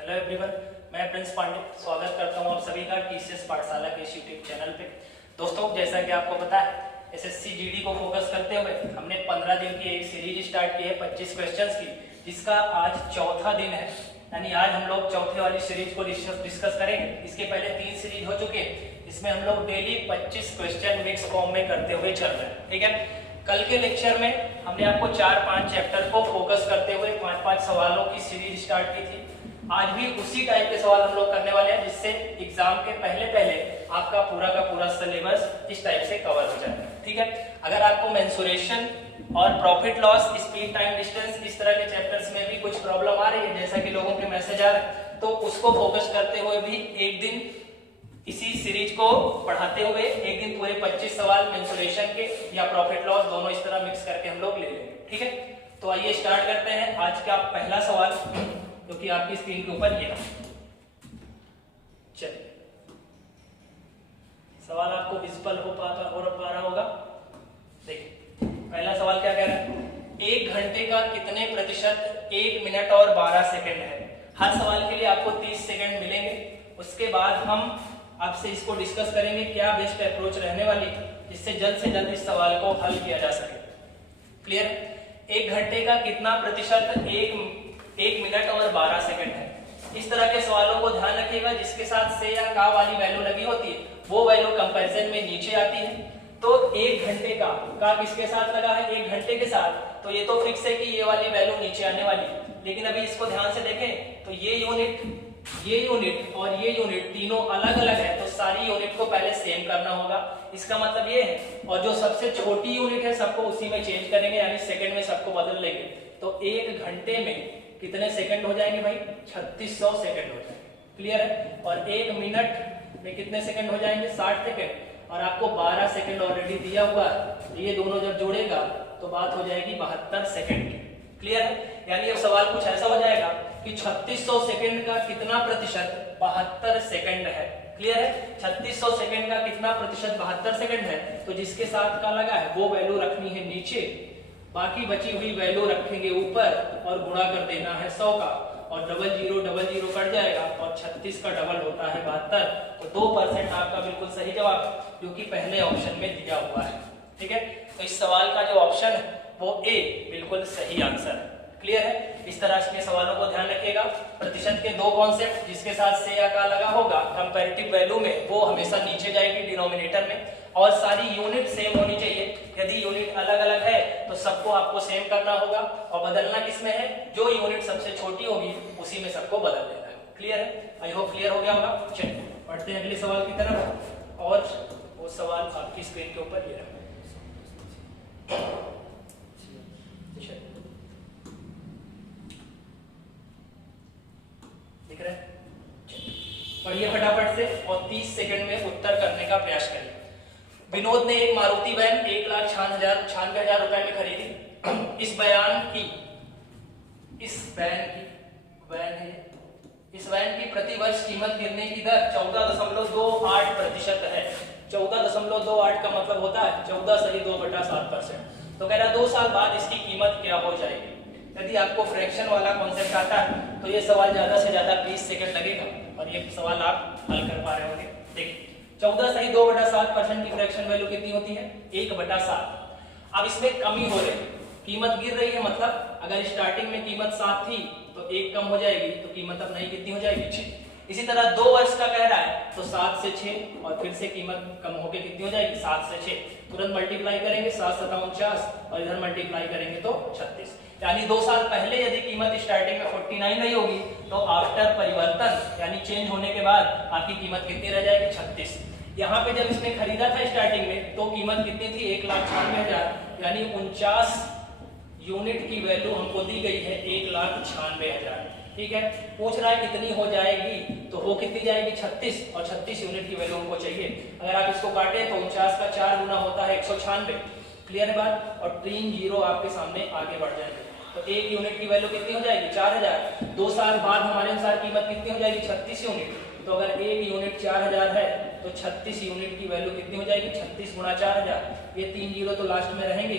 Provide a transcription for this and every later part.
Hello everyone, मैं Prince Pandey स्वागत करता हूं आप सभी का टीसीएस पाठशाला के इस यूट्यूब चैनल पे। दोस्तों, जैसा कि आपको पता है, एसएससी जीडी को फोकस करते हुए हमने 15 दिन की एक सीरीज स्टार्ट की है 25 क्वेश्चंस की, जिसका आज चौथा दिन है। यानी आज हम लोग चौथे वाली सीरीज को डिस्कस करेंगे। इसके पहले 3 सीरीज हो चुके हैं, इसमें हम लोग डेली 25 क्वेश्चन मिक्स फॉर्म में करते हुए चल रहे हैं। ठीक है, कल के लेक्चर में हमने आपको 4-5 चैप्टर को फोकस करते हुए 5-5 सवालों की सीरीज स्टार्ट की थी। आज भी उसी टाइप के सवाल हम लोग करने वाले हैं, जिससे एग्जाम के पहले आपका पूरा का पूरा सिलेबस इस टाइप से कवर हो जाए। ठीक है, अगर आपको मेंसुरेशन और profit loss, speed, time, distance, इस तरह के चैप्टर्स में भी कुछ प्रॉब्लम आ रही है, जैसा कि लोगों के मैसेज आ रहे हैं, तो उसको फोकस करते हुए भी एक दिन इसी सीरीज को पढ़ाते हुए एक दिन पूरे 25 सवाल मेंसुरेशन के या प्रॉफिट लॉस दोनों इस तरह मिक्स करके हम लोग ले लेंगे। ठीक है, तो आइए स्टार्ट करते हैं आज का पहला सवाल, जो कि आपकी स्क्रीन के ऊपर ये है। चलिए, सवाल आपको विजिबल हो पा रहा होगा। देखिए, पहला सवाल क्या कह रहा है, 1 घंटे का कितने प्रतिशत 1 मिनट और 12 सेकंड है। हर सवाल के लिए आपको 30 सेकंड मिलेंगे। उसके बाद हम आपसे इसको डिस्कस करेंगे क्या बेस्ट अप्रोच रहने वाली है, जिससे जल्द से जल्द इस सवाल को हल किया जा सके। क्लियर? 1 घंटे का कितना प्रतिशत 1 मिनट और 12 सेकंड है। इस तरह के सवालों को ध्यान रखिएगा, जिसके साथ से या का वाली वैल्यू लगी होती है, वो वैल्यू कंपैरिजन में नीचे आती है। तो 1 घंटे का किसके साथ लगा है, 1 घंटे के साथ, तो ये तो फिक्स है कि ये वाली वैल्यू नीचे आने वाली है। लेकिन अभी इसको ध्यान से देखें तो ये यूनिट और ये यूनिट तीनों अलग अलग है, तो सारी यूनिट को पहले सेम करना होगा। इसका मतलब ये है, और जो सबसे छोटी यूनिट है सबको उसी में चेंज करेंगे, यानी सेकंड में सबको बदल लेंगे। तो 1 घंटे में कितने सेकंड हो जाएंगे भाई, 3600 सेकंड हो जाएंगे। क्लियर है? और 1 मिनट में कितने सेकंड हो जाएंगे, 60 सेकंड। और आपको 12 सेकंड ऑलरेडी दिया हुआ है, ये दोनों जब जोड़ेगा तो बात हो जाएगी 72 सेकंड की। क्लियर है? यानी अब सवाल कुछ ऐसा हो जाएगा कि 3600 सेकंड का कितना प्रतिशत 72 सेकंड है। क्लियर है? 3600 सेकंड का कितना प्रतिशत 72 सेकंड है, तो जिसके साथ का लगा है वो वैल्यू रखनी है नीचे, बाकी बची हुई वैल्यू रखेंगे ऊपर और गुणा कर देना है 100 का, और 0000 कट जाएगा और 36 का डबल होता है 72। तो 2% आपका बिल्कुल सही जवाब, जो कि पहले ऑप्शन में दिया हुआ है। ठीक है, तो इस सवाल का जो ऑप्शन है वो ए बिल्कुल सही आंसर है। क्लियर है? इस तरह के सवालों को ध्यान रखिएगा। प्रतिशत के 2 कॉन्सेप्ट, जिसके साथ से या का लगा होगा कंपैरेटिव वैल्यू में, वो हमेशा नीचे जाएगी डिनोमिनेटर में, और सारी यूनिट सेम होनी चाहिए। यदि यूनिट अलग अलग है तो सबको आपको सेम करना होगा, और बदलना किसमें है, जो यूनिट सबसे छोटी होगी उसी में सबको बदल देना है। क्लियर है? आई होप क्लियर हो गया होगा। चलिए बढ़ते हैं अगले सवाल की तरफ, और वो सवाल आपकी स्क्रीन के ऊपर ये रहा। दिख रहा है? पढ़िए फटाफट से और 30 सेकंड में उत्तर करने का प्रयास करिए। विनोद ने एक मारुति वैन 1,96,000 रुपए में खरीदी। इस वैन की प्रति वर्ष कीमत गिरने की दर 14.28% है। 14.28 का मतलब होता है 14/2/7%। तो कह रहा 2 साल बाद इसकी कीमत क्या हो जाएगी। यदि आपको फ्रैक्शन वाला कॉन्सेप्ट आता है तो ये सवाल ज्यादा से ज्यादा 20 सेकंड लगेगा, और ये सवाल आप हल कर पा रहे होंगे। देखिए, 14/2/7% की फ्रैक्शन वैल्यू कितनी होती है, 1/7। अब इसमें कमी हो रही है, कीमत गिर रही है, मतलब अगर स्टार्टिंग में कीमत 7 थी तो 1 कम हो जाएगी, तो कीमत अब नहीं कितनी हो जाएगी, 6। इसी तरह 2 वर्ष का कह रहा है तो 7 से 6, और फिर से कीमत कम होकर कितनी हो जाएगी, 7 से 6। तुरंत मल्टीप्लाई करेंगे, 7×7=49, और इधर मल्टीप्लाई करेंगे तो 36। यानी 2 साल पहले यदि कीमत स्टार्टिंग में 49 नहीं होगी, तो आफ्टर परिवर्तन यानी चेंज होने के बाद आपकी कीमत कितनी रह जाएगी, 36। यहाँ पे जब इसने खरीदा था स्टार्टिंग में तो कीमत कितनी थी, 1,96,000, यानी 49 यूनिट की वैल्यू हमको दी गई है 1,96,000। ठीक है, पूछ रहा है कितनी हो जाएगी, तो वो कितनी जाएगी, 36, और 36 यूनिट की वैल्यू हमको चाहिए। अगर आप इसको काटें तो 49 का 4 गुना होता है 196। क्लियर है बात? और 3 जीरो आपके सामने आगे बढ़ जाएंगे, तो 1 यूनिट की वैल्यू कितनी हो जाएगी, 4000। 2 साल बाद हमारे अनुसार कीमत कितनी हो जाएगी, 36 यूनिट। तो अगर 1 यूनिट 4000 है तो 36 यूनिट की वैल्यू कितनी हो जाएगी, 36 गुणा 4000। ये 3 जीरो तो लास्ट में रहेंगे,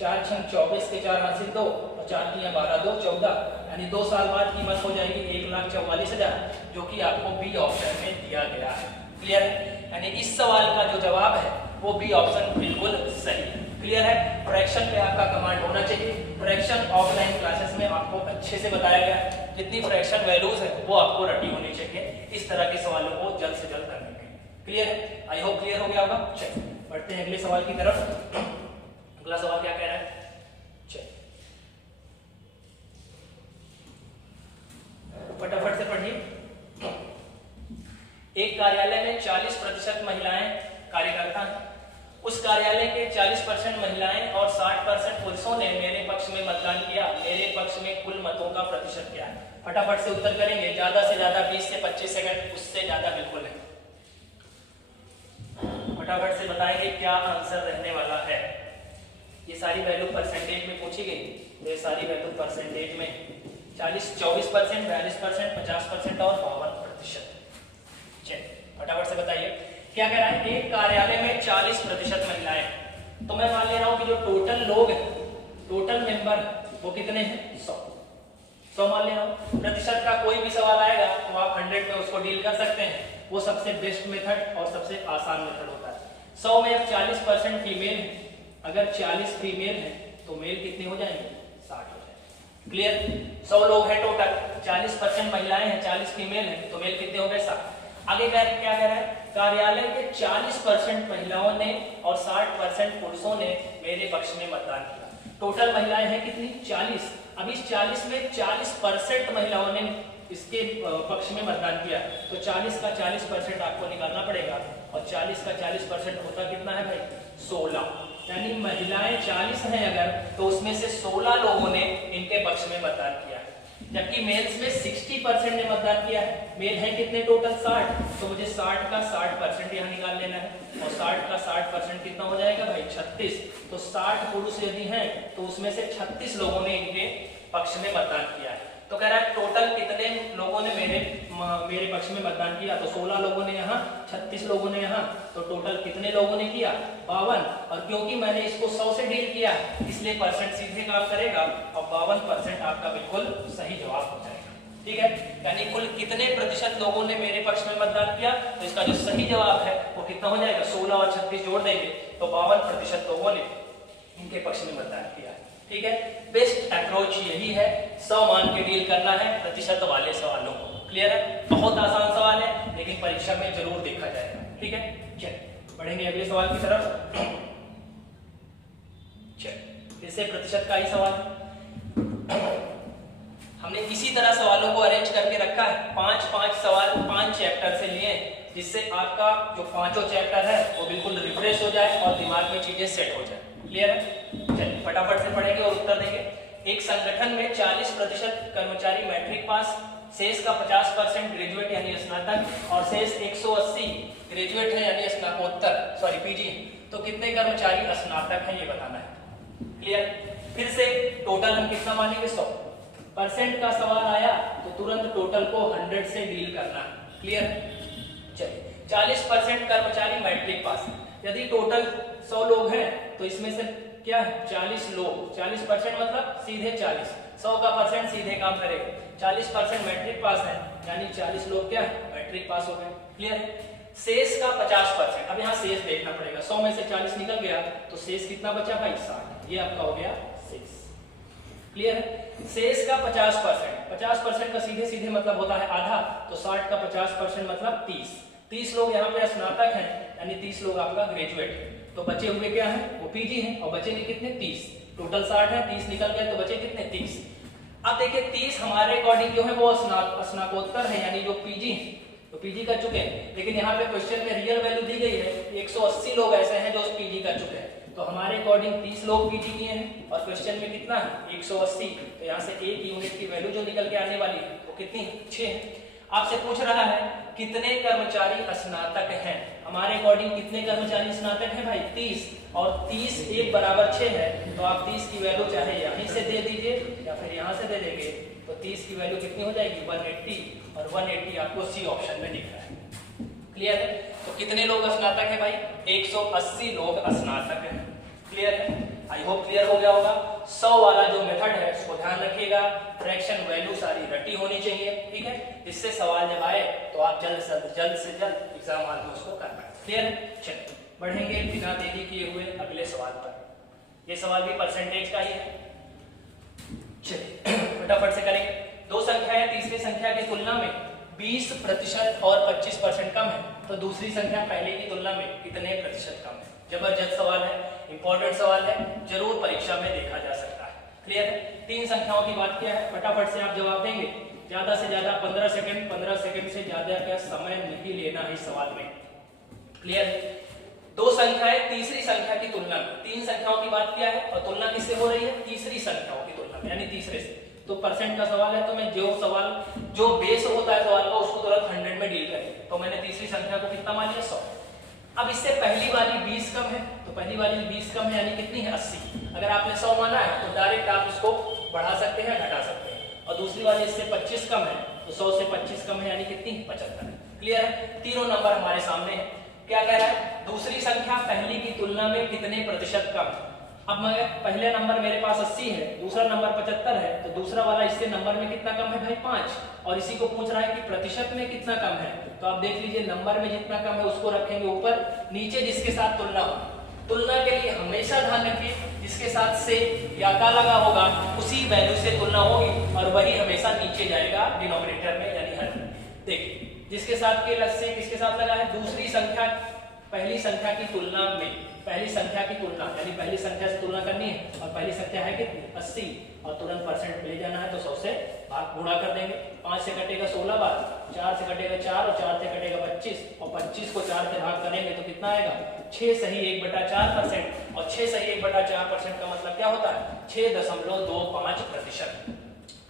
4×6 = 24 के 4 हासिल 2, और 4×3 = 12, 2 14। यानी 2 साल बाद कीमत हो जाएगी 1,44,000, जो कि आपको बी ऑप्शन में दिया गया है। क्लियर है? यानी इस सवाल का जो जवाब है वो बी ऑप्शन बिल्कुल सही है। क्लियर है? फ्रैक्शन पे आपका कमांड होना चाहिए। फ्रैक्शन ऑफलाइन क्लासेस में आपको अच्छे से बताया गया है, जितनी फ्रैक्शन वैल्यूज है वो आपको रटी होनी चाहिए इस तरह के सवालों को जल्द से जल्द करने के। क्लियर है? आई होप क्लियर हो गया होगा। चलिए बढ़ते हैं अगले सवाल की तरफ। अगला सवाल क्या कह रहा है? चलिए फटाफट से पढ़िए। एक कार्यालय में 40% महिलाएं कार्यकर्ता हैं। उस कार्यालय के 40% महिलाएं और 60% पुरुषों ने मेरे पक्ष में मतदान किया। मेरे पक्ष में कुल मतों का प्रतिशत क्या है? फटाफट से उत्तर करेंगे, ज्यादा से ज्यादा 20 से 25 सेकंड, उससे ज्यादा बिल्कुल नहीं। फटाफट से बताएंगे क्या आंसर रहने वाला है। ये सारी वैल्यू परसेंटेज में पूछी गई। ये सारी वैल्यू परसेंटेज में 40, 24%, 42%, 50% और 52%। चलिए फटाफट से बताइए क्या कह रहा है। एक कार्यालय में 40% महिलाएं, तो मैं मान ले रहा हूं कि जो टोटल लोग हैं, टोटल मेंबर वो कितने हैं? 100 मान ले रहा हूं। प्रतिशत का कोई भी सवाल आएगा तो आप 100 पे उसको डील कर सकते हैं, वो सबसे बेस्ट मेथड और सबसे आसान मेथड होता है। 100 में अब 40% फीमेल है, अगर 40 फीमेल है तो मेल कितने हो जाएंगे? 60 हो जाएंगे। क्लियर? 100 लोग हैं टोटल, 40% महिलाएं हैं, 40 फीमेल है, तो मेल कितने हो गए? 60। आगे क्या कह रहा है? कार्यालय के 40% महिलाओं ने और 60% पुरुषों ने मेरे पक्ष में मतदान किया। टोटल महिलाएं हैं कितनी? 40। अब इस 40 में 40% महिलाओं ने इसके पक्ष में मतदान किया, तो 40 का 40% आपको निकालना पड़ेगा, और 40 का 40% होता कितना है भाई? 16। यानी महिलाएं 40 हैं अगर, तो उसमें से 16 लोगों ने इनके पक्ष में मतदान किया, जबकि मेल्स में 60% ने मतदान किया है। मेल है कितने टोटल? 60, तो मुझे 60 का 60% यहाँ निकाल लेना है, और 60 का 60% कितना हो जाएगा भाई? 36। तो 60 पुरुष यदि हैं तो उसमें से 36 लोगों ने इनके पक्ष में मतदान किया है। तो कह रहा है टोटल कितने लोगों ने मेरे पक्ष में मतदान किया? तो 16 लोगों ने यहाँ, 36 लोगों ने यहाँ, तो टोटल कितने लोगों ने किया? 52। और क्योंकि मैंने इसको 100 से डील किया इसलिए परसेंट सीधे काम करेगा, और 52% आपका बिल्कुल सही जवाब हो जाएगा। ठीक है? यानी कुल कितने प्रतिशत लोगों ने मेरे पक्ष में मतदान किया, तो इसका जो सही जवाब है वो कितना हो जाएगा? 16 और 36 जोड़ देंगे तो 52% लोगों ने इनके पक्ष में मतदान किया। ठीक है? बेस्ट अप्रोच यही है, 100 मान के डील करना है प्रतिशत वाले सवालों को। क्लियर है? बहुत आसान सवाल है, लेकिन परीक्षा में जरूर देखा जाएगा। ठीक है? चलिए बढ़ेंगे अगले सवाल की तरफ। चलिए फिर से प्रतिशत का ही सवाल। हमने इसी तरह सवालों को अरेंज करके रखा है, 5-5 सवाल 5 चैप्टर से लिए, जिससे आपका जो 5 चैप्टर है वो बिल्कुल रिफ्रेश हो जाए और दिमाग में चीजें सेट हो जाए। क्लियर है? चलिए फटाफट से पढ़ेंगे और उत्तर देंगे। एक संगठन में 40% कर्मचारी मैट्रिक पास, शेष का 50% ग्रेजुएट यानी स्नातक, और शेष 180 ग्रेजुएट है यानी स्नातकोत्तर सॉरी पीजी, तो कितने कर्मचारी स्नातक हैं ये बताना है। क्लियर? फिर से टोटल हम कितना मानेंगे? 100%। का सवाल आया तो तुरंत टोटल को 100 से डील करना है। क्लियर? चलिए 40% कर्मचारी मैट्रिक पास, यदि टोटल 100 लोग हैं तो इसमें से क्या है? 40 लोग, 40% मतलब सीधे 40, 100 का परसेंट सीधे काम करेगा। 40% मैट्रिक पास है, यानी 40 लोग क्या मैट्रिक पास हो गए। क्लियर? शेष का 50%, अब यहाँ शेष देखना पड़ेगा, 100 में से 40 निकल गया तो शेष कितना बचा भाई? 60। ये आपका हो गया शेष। क्लियर है? शेष का 50%, 50% का सीधे सीधे मतलब होता है आधा, तो 60 का 50% मतलब 30 लोग यहाँ पे स्नातक हैं, यानी 30 लोग आपका ग्रेजुएट है। तो बचे हुए क्या है? वो पीजी हैं, और बचेंगे कितने? 30। टोटल 60 है, 30 निकल गए तो बचे कितने? 30। अब देखिए 30 हमारे अकॉर्डिंग जो है वो स्नातकोत्तर है, यानी जो पीजी है तो पीजी कर चुके हैं, लेकिन यहाँ पे क्वेश्चन में रियल वैल्यू दी गई है 180 लोग ऐसे हैं जो पीजी कर चुके हैं, तो हमारे अकॉर्डिंग 30 लोग पीजी किए हैं, और क्वेश्चन में कितना है? 180, तो यहाँ से एक यूनिट की वैल्यू जो निकल के आने वाली है वो कितनी? 6 है। आपसे पूछ रहा है कितने कर्मचारी स्नातक हैं, हमारे अकॉर्डिंग कितने कर्मचारी स्नातक हैं भाई? 30, और 30 1 बराबर 6 है, तो आप 30 की वैल्यू चाहे यहीं से दे दीजिए या फिर यहाँ से दे देंगे, तो 30 की वैल्यू कितनी हो जाएगी? 180, और 180 आपको सी ऑप्शन में दिख रहा है। क्लियर है? तो कितने लोग स्नातक हैं भाई? 180 लोग स्नातक हैं। क्लियर है? आई होप क्लियर हो गया होगा। 100 वाला जो मेथड है उसको ध्यान रखिएगा, फ्रैक्शन वैल्यू सारी रटी होनी चाहिए, ठीक है, जिससे सवाल जब आए तो आप जल्द से जल्द एग्जाम हॉल में उसको कर पाए। क्लियर है? चलिए बढ़ेंगे बिना देरी किए हुए अगले सवाल पर। ये सवाल भी परसेंटेज का ही है, चलिए फटाफट से करेंगे। दो संख्याएं तीसरी संख्या की तुलना में 20% और 25% कम है, तो दूसरी संख्या पहले की तुलना में कितने प्रतिशत कम है? जबरदस्त सवाल है, इंपॉर्टेंट सवाल है, जरूर परीक्षा में देखा जा सकता है। क्लियर है? तीन संख्याओं की बात किया है, फटाफट से आप जवाब देंगे। ज्यादा से ज्यादा 15 सेकंड से ज्यादा का समय नहीं लेना है इस सवाल में। क्लियर? दो संख्याएं तीसरी संख्या की तुलना में, तीन संख्याओं की बात किया है और तुलना किससे हो रही है? तीसरी संख्याओं की तुलना में, यानी तीसरे से। तो परसेंट का सवाल है, तो मैं जो बेस होता है सवाल का उसको तुरंत 100 में डील करेंगे। तो मैंने तीसरी संख्या को कितना मान लिया? 100। अब इससे पहली वाली 20 कम है, तो पहली वाली 20 कम है यानी कितनी है? 80। अगर आपने 100 माना है तो डायरेक्ट आप इसको बढ़ा सकते हैं, घटा सकते हैं। और दूसरी वाली इससे 25 कम है, तो 100 से 25 कम है यानी कितनी? 75। क्लियर है? तीनों नंबर हमारे सामने है। क्या कह रहा है? दूसरी संख्या पहली की तुलना में कितने प्रतिशत कम? अब मैं पहले नंबर मेरे पास 80 है, दूसरा नंबर 75 है, तो दूसरा वाला इससे नंबर में कितना कम है भाई? 5। और इसी को पूछ रहा है कि प्रतिशत में कितना कम है। तो आप देख लीजिए, नंबर में जितना कम है उसको रखेंगे ऊपर, नीचे जिसके साथ तुलना हो। तुलना के लिए हमेशा ध्यान रखिए, जिसके साथ से या का लगा होगा उसी वैल्यू से तुलना होगी और वही हमेशा नीचे जाएगा डिनोमिनेटर में, यानी हर। देखिए, जिसके साथ के लग से किसके साथ लगा है? दूसरी संख्या पहली संख्या की तुलना में, पहली संख्या की तुलना यानी पहली संख्या से तुलना करनी है, और पहली संख्या है कितनी? 80, और तुरंत परसेंट ले जाना है, तो 100 से भाग गुणा कर देंगे। 5 से कटेगा 16 बार, 4 से कटेगा 4 और 4 से कटेगा 25, और 25 को 4 से भाग करेंगे तो कितना आएगा? 6 सही 1/4%। और 6 सही 1/4% का मतलब क्या होता है? 6.25%।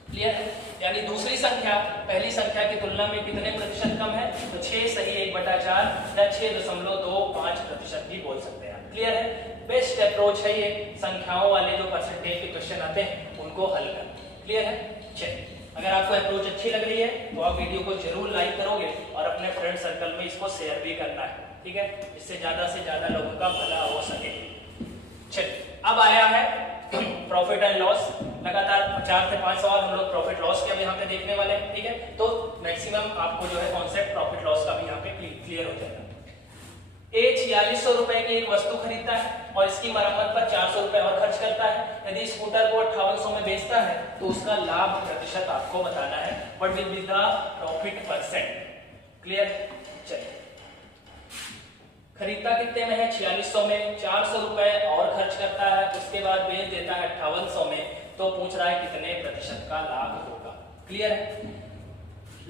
क्लियर है? यानी दूसरी संख्या पहली संख्या की तुलना में कितने प्रतिशत कम है? तो 6 सही 1/4 या 6.25% भी बोल सकते हैं। क्लियर है? बेस्ट अप्रोच है ये संख्याओं वाले जो परसेंटेज के क्वेश्चन आते हैं उनको हल करना। क्लियर है? चलिए, अगर आपको अप्रोच अच्छी लग रही है तो आप वीडियो को जरूर लाइक करोगे और अपने फ्रेंड सर्कल में इसको शेयर भी करना है, ठीक है, जिससे ज्यादा से ज्यादा लोगों का भला हो सके। चलिए, अब आया है प्रॉफिट एंड लॉस। लगातार 4 से 5 सवाल हम लोग प्रॉफिट लॉस के अब यहाँ पे देखने वाले हैं, ठीक है। तो मैक्सिमम आपको जो है कॉन्सेप्ट प्रॉफिट लॉस का भी यहाँ पे क्लियर हो जाएगा। ए 4600 रुपए की एक वस्तु खरीदता है और इसकी मरम्मत पर 400 रुपए और खर्च करता है। यदि स्कूटर को 5800 में बेचता है तो उसका लाभ प्रतिशत आपको बताना है। What will be the profit percent? Clear? चलिए, खरीदता कितने में है? 4600 में, 400 रुपए और खर्च करता है, उसके बाद बेच देता है 5800 में, तो पूछ रहा है कितने प्रतिशत का लाभ होगा। क्लियर है?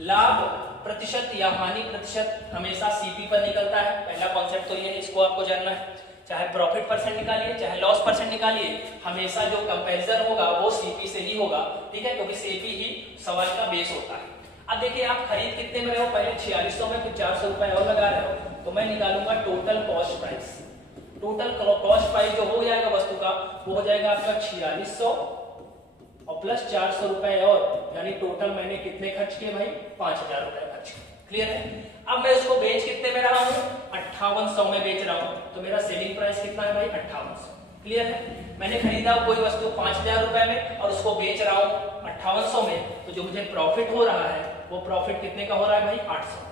लाभ प्रतिशत या हानि प्रतिशत हमेशा सीपी पर निकलता है। पहला कॉन्सेप्ट तो ये है, इसको आपको जानना है। चाहे प्रॉफिट परसेंट निकालिए चाहे लॉस परसेंट निकालिए, हमेशा जो कंपैरिजन होगा वो सीपी से ही होगा, ठीक है, क्योंकि सीपी ही सवाल का बेस होता है। अब देखिए, आप खरीद कितने में रहे हो? पहले 4600 में, फिर 400 रुपए और लगा रहे हो, तो मैं निकालूंगा total cost price. Total cost price जो हो जाएगा वस्तु का वो हो जाएगा आपका 4600 और प्लस 400 रुपए और, यानी टोटल मैंने कितने खर्च किए भाई? 5000 रुपए खर्च किए। क्लियर है? अब मैं उसको बेच कितने में रहा हूं? 5800 में बेच रहा हूं, तो मेरा सेलिंग प्राइस कितना है भाई? 5800। क्लियर है? मैंने खरीदा कोई वस्तु 5000 रुपए में और उसको बेच रहा हूं 5800 में, तो जो मुझे प्रॉफिट हो रहा है वो प्रॉफिट कितने का हो रहा है भाई? 800।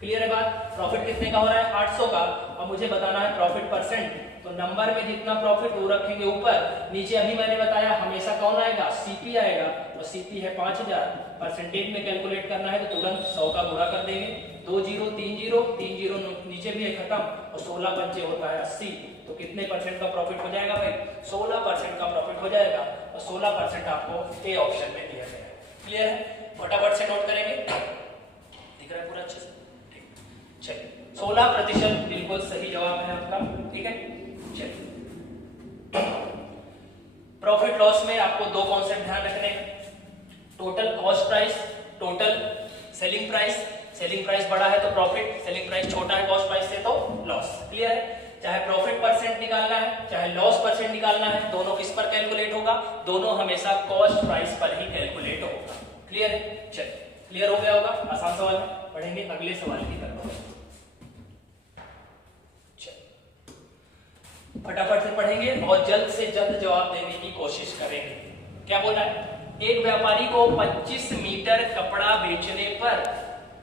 क्लियर है बात? प्रॉफिट कितने का हो रहा है? 800 का। अब मुझे बताना है प्रॉफिट परसेंट, तो नंबर में जितना प्रॉफिट वो रखेंगे ऊपर, नीचे अभी मैंने बताया हमेशा कौन आएगा? सीपी आएगा, और सीपी है 5000। परसेंटेज में कैलकुलेट करना है तो तुरंत 100 का गुणा कर देंगे। 2 0 3 0 3 0 नीचे भी है खत्म, और 16 पंचे होता है 80, तो कितने परसेंट का प्रॉफिट हो जाएगा भाई? 16% का प्रॉफिट हो जाएगा, और 16% आपको ए ऑप्शन में दिया गया है। क्लियर है? फटाफट से नोट करेंगे, दिख रहा है पूरा अच्छे से? चलिए, 16% बिल्कुल सही जवाब है आपका, ठीक है। चलिए, प्रॉफिट लॉस में आपको दो कॉन्सेप्ट ध्यान रखने हैं। Total cost price, total selling price. Selling price बड़ा है तो प्रॉफिट, सेलिंग प्राइस छोटा है कॉस्ट प्राइस से तो लॉस। क्लियर है? चाहे प्रॉफिट परसेंट निकालना है चाहे लॉस परसेंट निकालना है, दोनों किस पर कैलकुलेट होगा? दोनों हमेशा कॉस्ट प्राइस पर ही कैलकुलेट होगा। क्लियर है? चलिए, क्लियर हो गया होगा? आसान सवाल है। बढ़ेंगे अगले सवाल की तरफ। फटाफट से पढ़ेंगे और जल्द से जल्द जवाब देने की कोशिश करेंगे। क्या बोला है? एक व्यापारी को 25 मीटर कपड़ा बेचने पर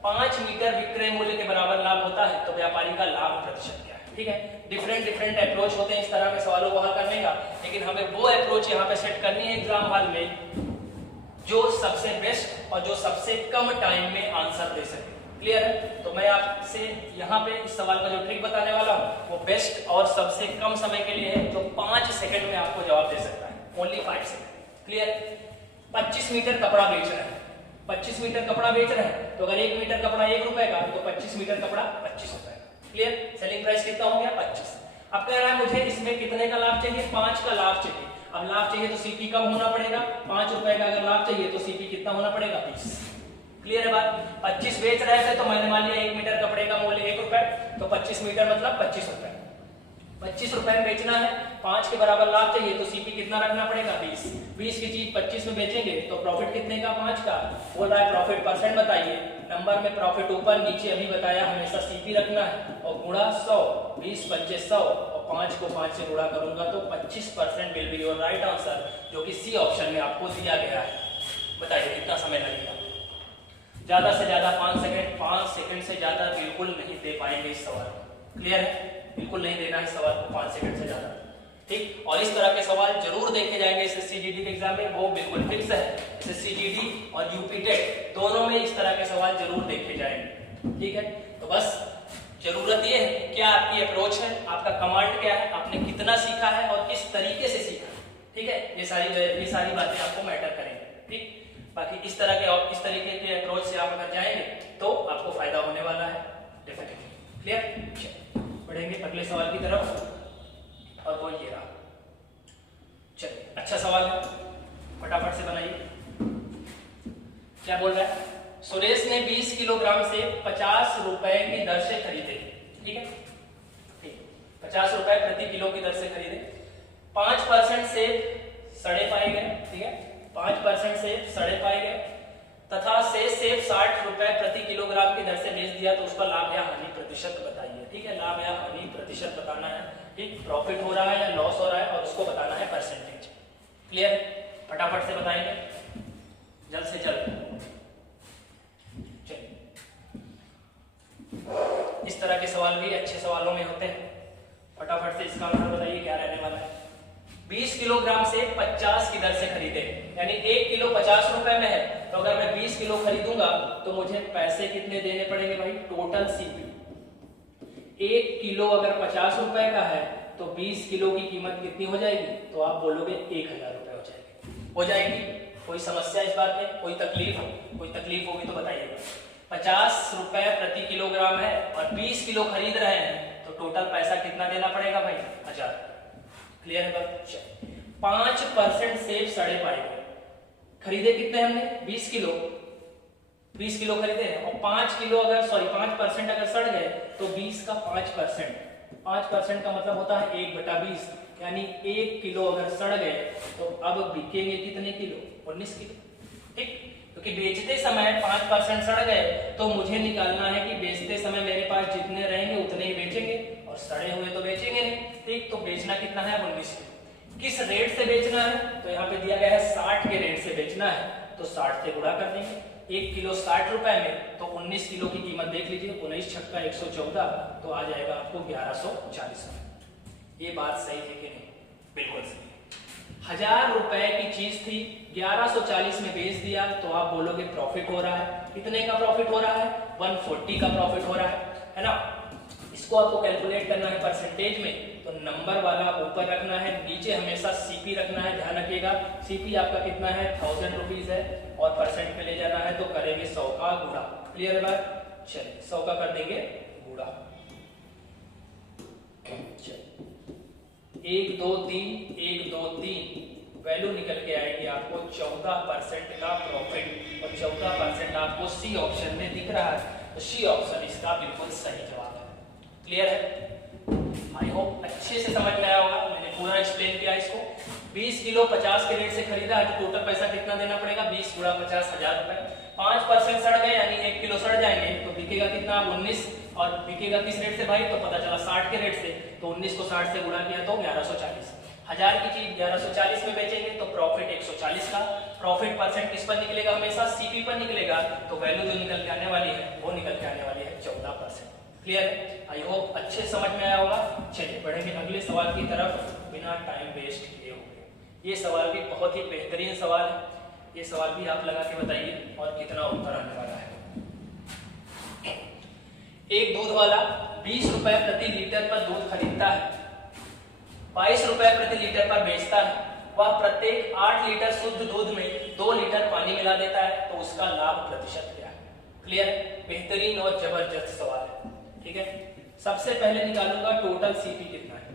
5 मीटर विक्रय मूल्य के बराबर लाभ होता है, तो व्यापारी का लाभ प्रतिशत क्या है? ठीक है, डिफरेंट अप्रोच होते हैं इस तरह के सवालों को हल करने का, लेकिन हमें वो अप्रोच यहाँ पे सेट करनी है एग्जाम हॉल में जो सबसे बेस्ट और जो सबसे कम टाइम में आंसर दे सके। क्लियर है? तो मैं आपसे यहाँ पे इस सवाल का जो ट्रिक बताने वाला हूँ वो बेस्ट और सबसे कम समय के लिए है, जो 5 सेकंड में आपको जवाब दे सकता है, ओनली 5 सेकंड। क्लियर? 25 मीटर कपड़ा बेच रहे हैं, 25 मीटर कपड़ा बेच रहे हैं, तो अगर 1 मीटर कपड़ा 1 रुपए का तो 25 मीटर कपड़ा 25 रुपए का। क्लियर? सेलिंग प्राइस कितना हो गया? 25। अब कह रहा है मुझे इसमें कितने का लाभ चाहिए? 5 का लाभ चाहिए। अब लाभ चाहिए तो सीपी कम होना पड़ेगा, 5 रुपए का अगर लाभ चाहिए तो सीपी कितना होना पड़ेगा? 20। क्लियर है बात? 25 बेच रहे थे तो मैंने मान लिया 1 मीटर कपड़े का मूल्य 1 रुपए, तो 25 मीटर मतलब 25 रुपए। 25 रुपए में बेचना है, 5 के बराबर लाभ चाहिए तो सीपी कितना रखना पड़ेगा? 20। 20 की चीज 25 में बेचेंगे तो प्रॉफिट कितने का? 5 का। बोल रहा है प्रॉफिट परसेंट बताइए, नंबर में प्रॉफिट ऊपर नीचे अभी बताया हमेशा सीपी रखना है और गुणा 100, 20 पंचे 100 और 5 को 5 से गुणा करूंगा तो 25% will be your right answer, जो कि सी ऑप्शन में आपको दिया गया है। बताइए कितना समय लगेगा? ज्यादा से ज्यादा 5 सेकंड, 5 सेकंड से ज्यादा बिल्कुल नहीं दे पाएंगे इस सवाल को। क्लियर है? बिल्कुल नहीं देना है इस सवाल को 5 सेकंड से ज्यादा। ठीक, और इस तरह के सवाल जरूर देखे जाएंगे एसएससी जीडी के एग्जाम में, वो बिल्कुल फिक्स है। एसएससी जीडी और यूपी टेट दोनों में इस तरह के सवाल जरूर देखे जाएंगे। ठीक है, तो बस जरूरत ये है क्या आपकी अप्रोच है, आपका कमांड क्या है, आपने कितना सीखा है और किस तरीके से सीखा। ठीक है, ये सारी बातें आपको मैटर करेंगे। ठीक, बाकी इस तरीके के अप्रोच से आप अगर जाएंगे तो आपको फायदा होने वाला है डेफिनेटली। क्लियर? बढ़ेंगे अगले सवाल की तरफ, और वो ये रहा। चलिए, अच्छा सवाल है, फटाफट से बनाइए। क्या बोल रहा है? सुरेश ने 20 किलोग्राम से 50 रुपए की दर से खरीदे। ठीक है, ठीक, 50 रुपए प्रति किलो की दर से खरीदे। 5% से सड़े पाए गए। ठीक है, 5% से सड़े पाए गए तथा शेष सेब 60 रुपए प्रति किलोग्राम की दर से बेच दिया, तो उसका लाभ या हानि प्रतिशत बताइए। ठीक है, लाभ या हानि प्रतिशत बताना है। ठीक, प्रॉफिट हो रहा है या लॉस हो रहा है और उसको बताना है परसेंटेज। क्लियर? फटाफट से बताएंगे जल्द से जल्द। चलिए, इस तरह के सवाल भी अच्छे सवालों में होते हैं। फटाफट से इसका आंसर बताइए क्या रहने वाला है। 20 किलोग्राम से 50 की दर से खरीदे, यानी 1 किलो 50 रुपए में है, तो अगर मैं 20 किलो खरीदूंगा तो मुझे पैसे कितने देने पड़ेंगे भाई? टोटल सीपी 1 किलो अगर 50 रुपए का है तो 20 किलो की कीमत कितनी हो जाएगी? तो आप बोलोगे 1000 रुपए हो जाएगी। हो जाएगी? कोई समस्या इस बात में? कोई तकलीफ? कोई तकलीफ होगी तो बताइएगा। 50 रुपए प्रति किलोग्राम है और 20 किलो खरीद रहे हैं, तो टोटल पैसा कितना देना पड़ेगा भाई? 1000। क्लियर है बात? 5% सेब सड़े पाए गए। खरीदे कितने हमने? 20 किलो। 20 किलो खरीदे और 5% अगर सड़ गए तो 20 का 5%। 5% का मतलब होता है 1/20, यानी 1 किलो अगर सड़ गए तो अब बिकेंगे कितने किलो? 19 किलो। ठीक, क्योंकि बेचते समय 5% सड़ गए तो मुझे निकालना है कि बेचते समय मेरे पास जितने रहेंगे उतने ही बेचेंगे और सड़े हुए तो बेचेंगे नहीं। ठीक, तो बेचना कितना है? 19 किलो। किस रेट से बेचना है? तो यहाँ पे दिया गया है 60 के रेट से बेचना है, तो 60 से गुणा कर देंगे। 1 किलो 60 रुपए में, तो 19 किलो की कीमत देख लीजिए, 19 छक्का 114, तो आ जाएगा आपको 1140। ये बात सही है कि नहीं? बिल्कुल सही है। 1000 रुपए की चीज थी, 1140 में बेच दिया, तो आप बोलोगे प्रॉफिट हो रहा है। कितने का प्रॉफिट हो रहा है? 140 का प्रॉफिट हो रहा है ना? इसको आपको कैलकुलेट करना है परसेंटेज में, तो नंबर वाला ऊपर रखना है, नीचे हमेशा सीपी रखना है। ध्यान रखिएगा, सीपी आपका कितना है? 1000 रुपीज है और परसेंट पे ले जाना है तो करेंगे 100 का गुणा। क्लियर है बात? चलिए, 100 का कर देंगे गुणा। 1 2 3 1 2 3 वैल्यू निकल के आएगी आपको 14% का प्रॉफिट, और 14% आपको सी ऑप्शन में दिख रहा है, तो सी ऑप्शन इसका बिल्कुल सही जवाब है। क्लियर है? आई होप अच्छे से समझ में आया होगा, मैंने पूरा एक्सप्लेन किया इसको। 20 किलो 50 के रेट से खरीदा है, तो टोटल पैसा कितना देना पड़ेगा? 20 गुणा 50, 1000 रुपए। 5% सड़ गए यानी 1 किलो सड़ जाएंगे, तो बिकेगा कितना? 19, और बिकेगा किस रेट से भाई, तो पता चला 60 के रेट से, तो 19 को 60 से गुणा किया तो 1140। 1000 की चीज 1140 में बेचेंगे तो प्रॉफिट 140 का। प्रॉफिट परसेंट किस पर निकलेगा, हमेशा सीपी पर निकलेगा, तो वैल्यू जो निकल के आने वाली है वो निकल के आने वाली है 14%। क्लियर है? आई होप अच्छे समझ में आया होगा। चलिए बढ़ेंगे अगले सवाल की तरफ बिना टाइम वेस्ट किए हुए। ये सवाल भी बहुत ही बेहतरीन सवाल है, ये सवाल भी आप लगा के बताइए और कितना उत्तर आने वाला है। एक दूध वाला 20 रुपए प्रति लीटर पर दूध खरीदता है, 22 रुपए प्रति लीटर पर बेचता है। वह प्रत्येक 8 लीटर शुद्ध दूध में 2 लीटर पानी मिला देता है, तो उसका लाभ प्रतिशत क्या है? क्लियर है? बेहतरीन और जबरदस्त सवाल है। ठीक है, सबसे पहले निकालूंगा टोटल सीपी कितना है,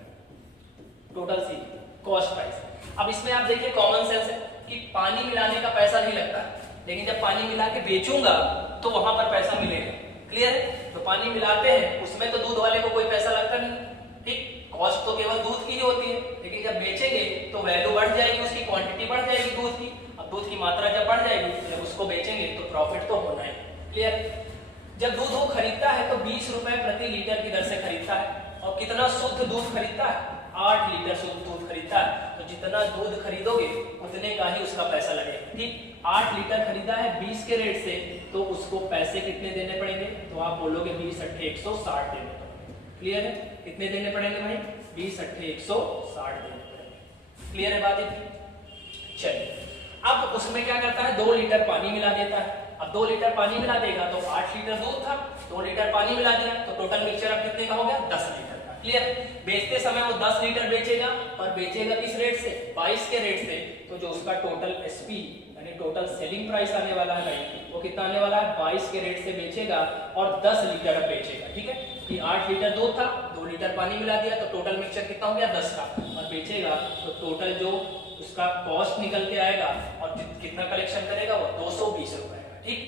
टोटल सीपी कॉस्ट प्राइस। अब इसमें आप देखिए कॉमन सेंस है कि पानी मिलाने का पैसा नहीं लगता, लेकिन जब पानी मिला के बेचूंगा तो वहां पर पैसा मिलेगा। क्लियर है? तो पानी मिलाते हैं उसमें तो दूध वाले को कोई पैसा लगता नहीं, ठीक, कॉस्ट तो केवल दूध की ही होती है, लेकिन जब बेचेंगे तो वैल्यू बढ़ जाएगी, उसकी क्वांटिटी बढ़ जाएगी दूध की। अब दूध की मात्रा जब बढ़ जाएगी, जब उसको बेचेंगे तो प्रॉफिट तो होना है। क्लियर? जब दूध वो खरीदता है तो 20 रुपए प्रति लीटर की दर से खरीदता है, और कितना शुद्ध दूध खरीदता है, 8 लीटर शुद्ध दूध खरीदता है। तो जितना दूध खरीदोगे उतने का ही उसका पैसा लगेगा। ठीक, 8 लीटर खरीदा है 20 के रेट से, तो उसको पैसे कितने देने पड़ेंगे, तो आप बोलोगे 20 × 160 देने पड़ेंगे। क्लियर है? कितने देने पड़ेंगे भाई, 20 × 160 देने पड़ेंगे। क्लियर है बात? चलिए अब उसमें क्या करता है, 2 लीटर पानी मिला देता है। अब 2 लीटर पानी मिला देगा तो 8 लीटर दूध था, 2 लीटर पानी मिला दिया तो टोटल मिक्सचर अब कितने का हो गया, 10 लीटर का। क्लियर? बेचते समय वो 10 लीटर बेचेगा, और बेचेगा किस रेट से, 22 के रेट से। तो जो उसका टोटल एसपी यानी टोटल सेलिंग प्राइस आने वाला है भाई, वो कितना आने वाला है, 22 के रेट से बेचेगा और 10 लीटर बेचेगा। ठीक है, कि 8 लीटर दूध था, 2 लीटर पानी मिला दिया तो टोटल मिक्सचर कितना हो गया, 10 का, और बेचेगा तो टोटल जो उसका कॉस्ट निकल के आएगा और कितना कलेक्शन करेगा, वो 220 रुपए का। ठीक,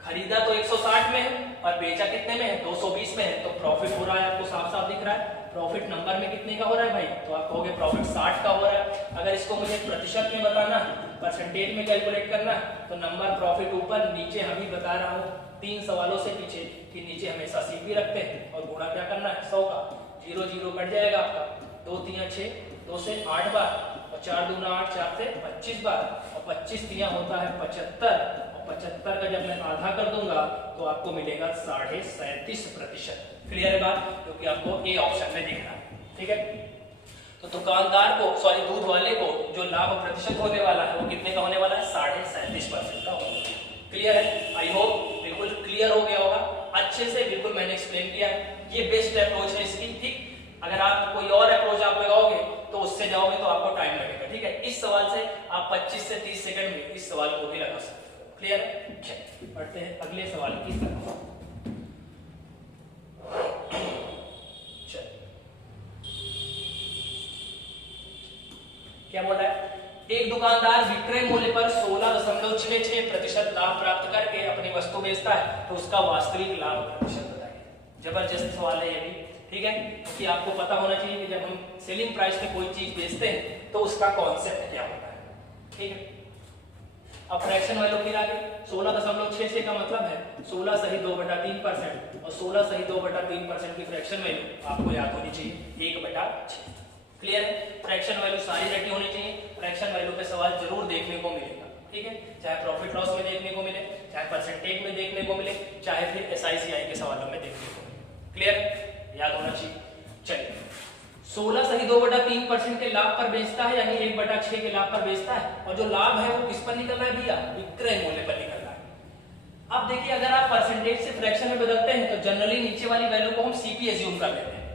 खरीदा तो 160 में है और बेचा कितने में है, 220 में है, तो प्रॉफिट हो रहा है, आपको साफ साफ दिख रहा है। प्रॉफिट नंबर में कितने का हो रहा है भाई, तो आप कहोगे प्रॉफिट 60 का हो रहा है। अगर इसको मुझे प्रतिशत में बताना है, परसेंटेज में कैलकुलेट करना है, तो नंबर प्रॉफिट ऊपर, नीचे हम ही बता रहा हूँ 3 सवालों से पीछे कि नीचे हमेशा सीपी रखते हैं और गुणा क्या करना है, 100 का। 0 0 कट जाएगा आपका, 2 3 6, 2 से 8 बार, और 4 दूना 8, 4 से 25 बार, और 25 तिया होता है 75, और 75 का जब मैं आधा कर दूंगा तो आपको मिलेगा 37.5%। क्लियर है बात? क्योंकि आपको ए ऑप्शन में दिख रहा है। ठीक है, तो दुकानदार को, सॉरी दूध वाले को जो लाभ प्रतिशत होने वाला है वो कितने का होने वाला है, 37.5% का होने वाला है। क्लियर है? आई होप बिल्कुल क्लियर हो गया होगा अच्छे से, बिल्कुल मैंने एक्सप्लेन किया है। ये बेस्ट अप्रोच है इसकी। ठीक, अगर आप कोई और अप्रोच आप लगाओगे तो उससे जाओगे तो आपको टाइम लगेगा। ठीक है, इस सवाल से आप 25 से 30 सेकंड में इस सवाल को भी लगा सकते हो। क्लियर है? चलिए बढ़ते हैं अगले सवाल की तरफ। क्या बोला है, एक दुकानदार विक्रय मूल्य पर 16.66% लाभ प्राप्त करके अपनी वस्तु बेचता है, तो उसका वास्तविक लाभ प्रतिशत बताइए। जबरदस्त सवाल है ये भी। ठीक है, क्योंकि आपको पता होना चाहिए कि जब हम सेलिंग प्राइस पे कोई चीज बेचते हैं तो उसका कॉन्सेप्ट क्या होता है। ठीक है, अब फ्रैक्शन वैल्यू फिर आगे 16.66 का मतलब है 16 सही 2/3%, और 16 सही 2/3% की फ्रैक्शन वैल्यू आपको याद होनी चाहिए 1/6। क्लियर है? फ्रैक्शन वैल्यू सारी रटी होनी चाहिए। फ्रैक्शन वैल्यू पे सवाल जरूर देखने को मिलेगा। ठीक है, चाहे प्रॉफिट लॉस में देखने को मिले, चाहे परसेंटेज में देखने को मिले, चाहे फिर SICI के सवालों में देखने को मिले। क्लियर? याद होना चाहिए। चलिए 16 सही 2/3% के लाभ पर बेचता है, यानी 1/6 के लाभ पर बेचता है, और जो लाभ है वो किस पर निकल रहा है भैया, विक्रय मूल्य पर निकल रहा है। अब देखिए अगर आप परसेंटेज से फ्रैक्शन में बदलते हैं तो जनरली नीचे वाली वैल्यू को हम सीपी एज्यूम कर लेते हैं,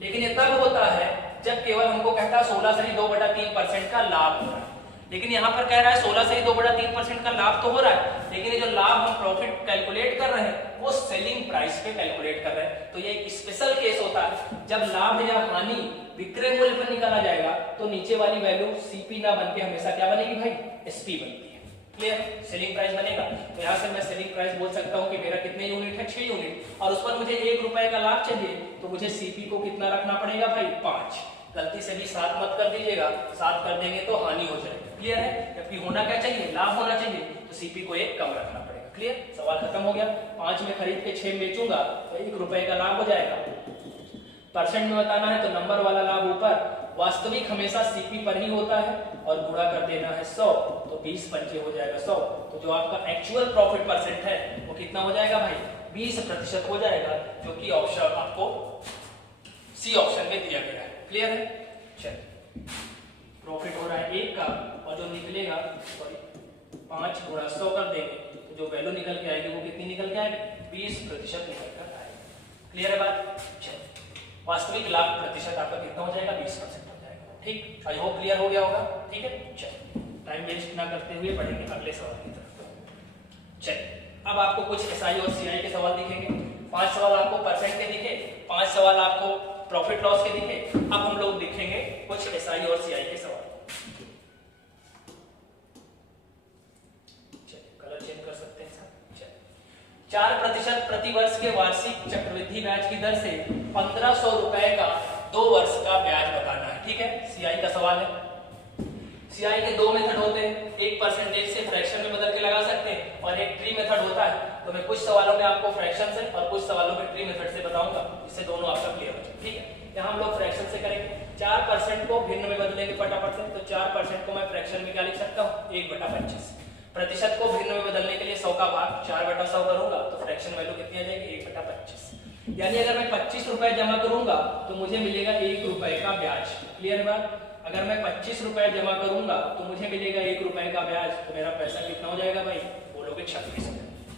लेकिन ये तब होता है जब केवल हमको कहता है 16 सही 2/3% का लाभ हो रहा है। लेकिन यहाँ पर कह रहा है 16 सही 2/3% का लाभ तो हो रहा है, लेकिन ये जो लाभ हम प्रॉफिट कैलकुलेट कर रहे हैं वो सेलिंग प्राइस पे कैलकुलेट कर रहे हैं। तो ये एक स्पेशल केस होता है जब लाभ या हानि विक्रय मूल्य पर निकाला जाएगा तो नीचे वाली वैल्यू सीपी ना बन के हमेशा क्या बनेगी भाई, एसपी बनती है। क्लियर? सेलिंग प्राइस बनेगा। तो यहाँ से मैं सेलिंग प्राइस बोल सकता हूँ कि मेरा कितने यूनिट है, 6 यूनिट, और उस पर मुझे 1 रुपए का लाभ चाहिए, तो मुझे सीपी को कितना रखना पड़ेगा भाई, 5। गलती से भी 7 मत कर दीजिएगा, 7 कर देंगे तो हानि हो जाएगी। क्लियर है? जबकि होना क्या चाहिए, लाभ होना चाहिए, तो सीपी को 1 कम रखना पड़ेगा। क्लियर, सवाल खत्म हो गया। 5 में खरीद के 6 बेचूंगा तो 1 रुपए का लाभ हो जाएगा। परसेंट में बताना है तो नंबर वाला लाभ ऊपर, वास्तविक हमेशा सीपी पर ही होता है और गुणा कर देना है 100, तो 20 पंचे हो जाएगा 100। तो जो आपका एक्चुअल प्रॉफिट परसेंट है वो कितना हो जाएगा भाई, 20% हो जाएगा, जो कि ऑप्शन आपको सी ऑप्शन में दिया गया है। क्लियर है? चलिए, प्रॉफिट हो रहा है 1 का और जो निकलेगा, सॉरी 5 गुणा 100 कर देंगे तो जो वैल्यू निकल के आएगी वो कितनी निकल के आएगी, 20% निकल कर आएगी। क्लियर है बात? चलिए, वास्तविक लाभ प्रतिशत आपका कितना हो जाएगा, 20% हो जाएगा। ठीक, आई होप क्लियर हो गया होगा। ठीक है, चलिए टाइम वेस्ट ना करते हुए बढ़ेंगे अगले सवाल की तरफ। चलिए, अब आपको कुछ एसआई और सीआई के सवाल दिखेंगे। 5 सवाल आपको परसेंट के दिखे, 5 सवाल आपको प्रॉफिट लॉस के दिखे। अब हम लोग देखेंगे कुछ एसआई और सीआई के सवाल। चलिए, कलर चेंज कर सकते हैं सर। 4% प्रति वर्ष के वार्षिक चक्रवृद्धि ब्याज की दर से 1500 रुपए का 2 वर्ष का ब्याज बताना है। ठीक है, सीआई का सवाल है। सीआई के 2 मेथड होते हैं, एक परसेंटेज से फ्रैक्शन में बदल के लगा सकते हैं और एक ट्री मेथड होता है। तो मैं कुछ सवालों में आपको फ्रैक्शन से और कुछ सवालों में ट्री मेथड से बताऊंगा, इससे दोनों आपका क्लियर हो जाए। ठीक है, यहाँ हम लोग फ्रैक्शन से करेंगे। 4% को भिन्न में बदलेंगे फटाफट से, तो 4% को मैं फ्रैक्शन में क्या लिख सकता हूँ, 1/25। प्रतिशत को भिन्न में बदलने के लिए 100 का भाग 4/100 करूंगा तो फ्रैक्शन वैल्यू कितनी आ जाएगी, 1/25। यानी अगर मैं 25 रुपए जमा करूंगा तो मुझे मिलेगा 1 रुपए का ब्याज। क्लियर है बात? अगर मैं 25 रुपए जमा करूंगा तो मुझे मिलेगा 1 रुपए का ब्याज, तो मेरा पैसा कितना हो जाएगा भाई, बोलोगे 26।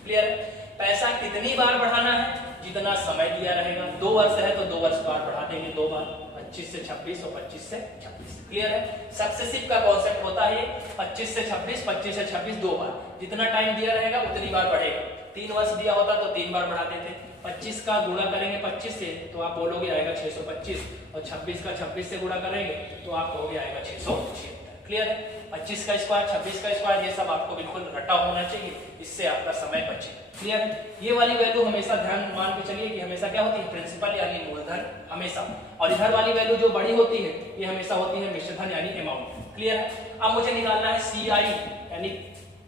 क्लियर है? पैसा कितनी बार बढ़ाना है, जितना समय दिया रहेगा। 2 वर्ष है तो 2 वर्ष बार बढ़ा देंगे, 2 बार, 25 से 26 और 25 से 26। क्लियर है? सक्सेसिव का कॉन्सेप्ट होता है 25 से 26, 25 से 26 2 बार, जितना टाइम दिया रहेगा उतनी बार बढ़ेगा। 3 वर्ष दिया होता तो 3 बार बढ़ा देते। 25 का गुणा करेंगे 25 से तो आप बोलोगे आएगा 625, और 26 का 26 से गुणा करेंगे तो आप कहोगे आएगा 676। क्लियर है? 25 का स्क्वायर, 26 का स्क्वायर, ये सब आपको बिल्कुल रटा होना चाहिए, इससे आपका समय बचेगा। क्लियर है? ये वाली वैल्यू हमेशा ध्यान मान के चलिए कि हमेशा क्या होती है, प्रिंसिपल यानी मूलधन हमेशा, और इधर वाली वैल्यू जो बड़ी होती है ये हमेशा होती है मिश्रधन यानी अमाउंट। क्लियर है? अब मुझे निकालना है सीआई यानी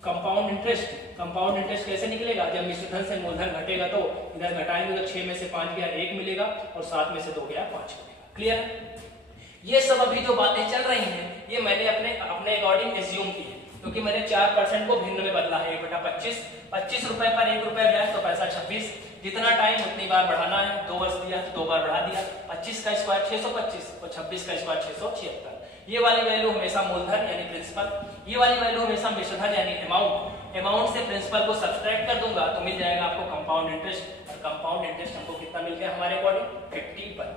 कंपाउंड इंटरेस्ट। कंपाउंड इंटरेस्ट कैसे निकलेगा, जब मिश्रधन से मूलधन घटेगा तो इधर घटाएंगे तो 6 में से 5 गया 1 मिलेगा और 7 में से 2 गया 5 मिलेगा। क्लियर है? ये सब अभी जो बातें चल रही हैं ये मैंने अपने अकॉर्डिंग एज्यूम की है, क्योंकि मैंने 4% को भिन्न में बदला है 1/25। 25 रुपए पर 1 रुपए ब्याज तो पैसा 26, जितना टाइम उतनी बार बढ़ाना है। 2 वर्ष दिया तो 2 बार बढ़ा दिया। 25 का स्क्वायर 625 और 26 का स्क्वायर 676। ये वाली वैल्यू हमेशा मूलधन यानी प्रिंसिपल, ये वाली वैल्यू हमेशा मिश्रधन यानी अमाउंट। अमाउंट से प्रिंसिपल को सब्सट्रैक्ट कर दूंगा तो मिल जाएगा आपको कंपाउंड इंटरेस्ट, और कंपाउंड इंटरेस्ट हमको कितना मिल गया हमारे अकॉर्डिंग 50 पर।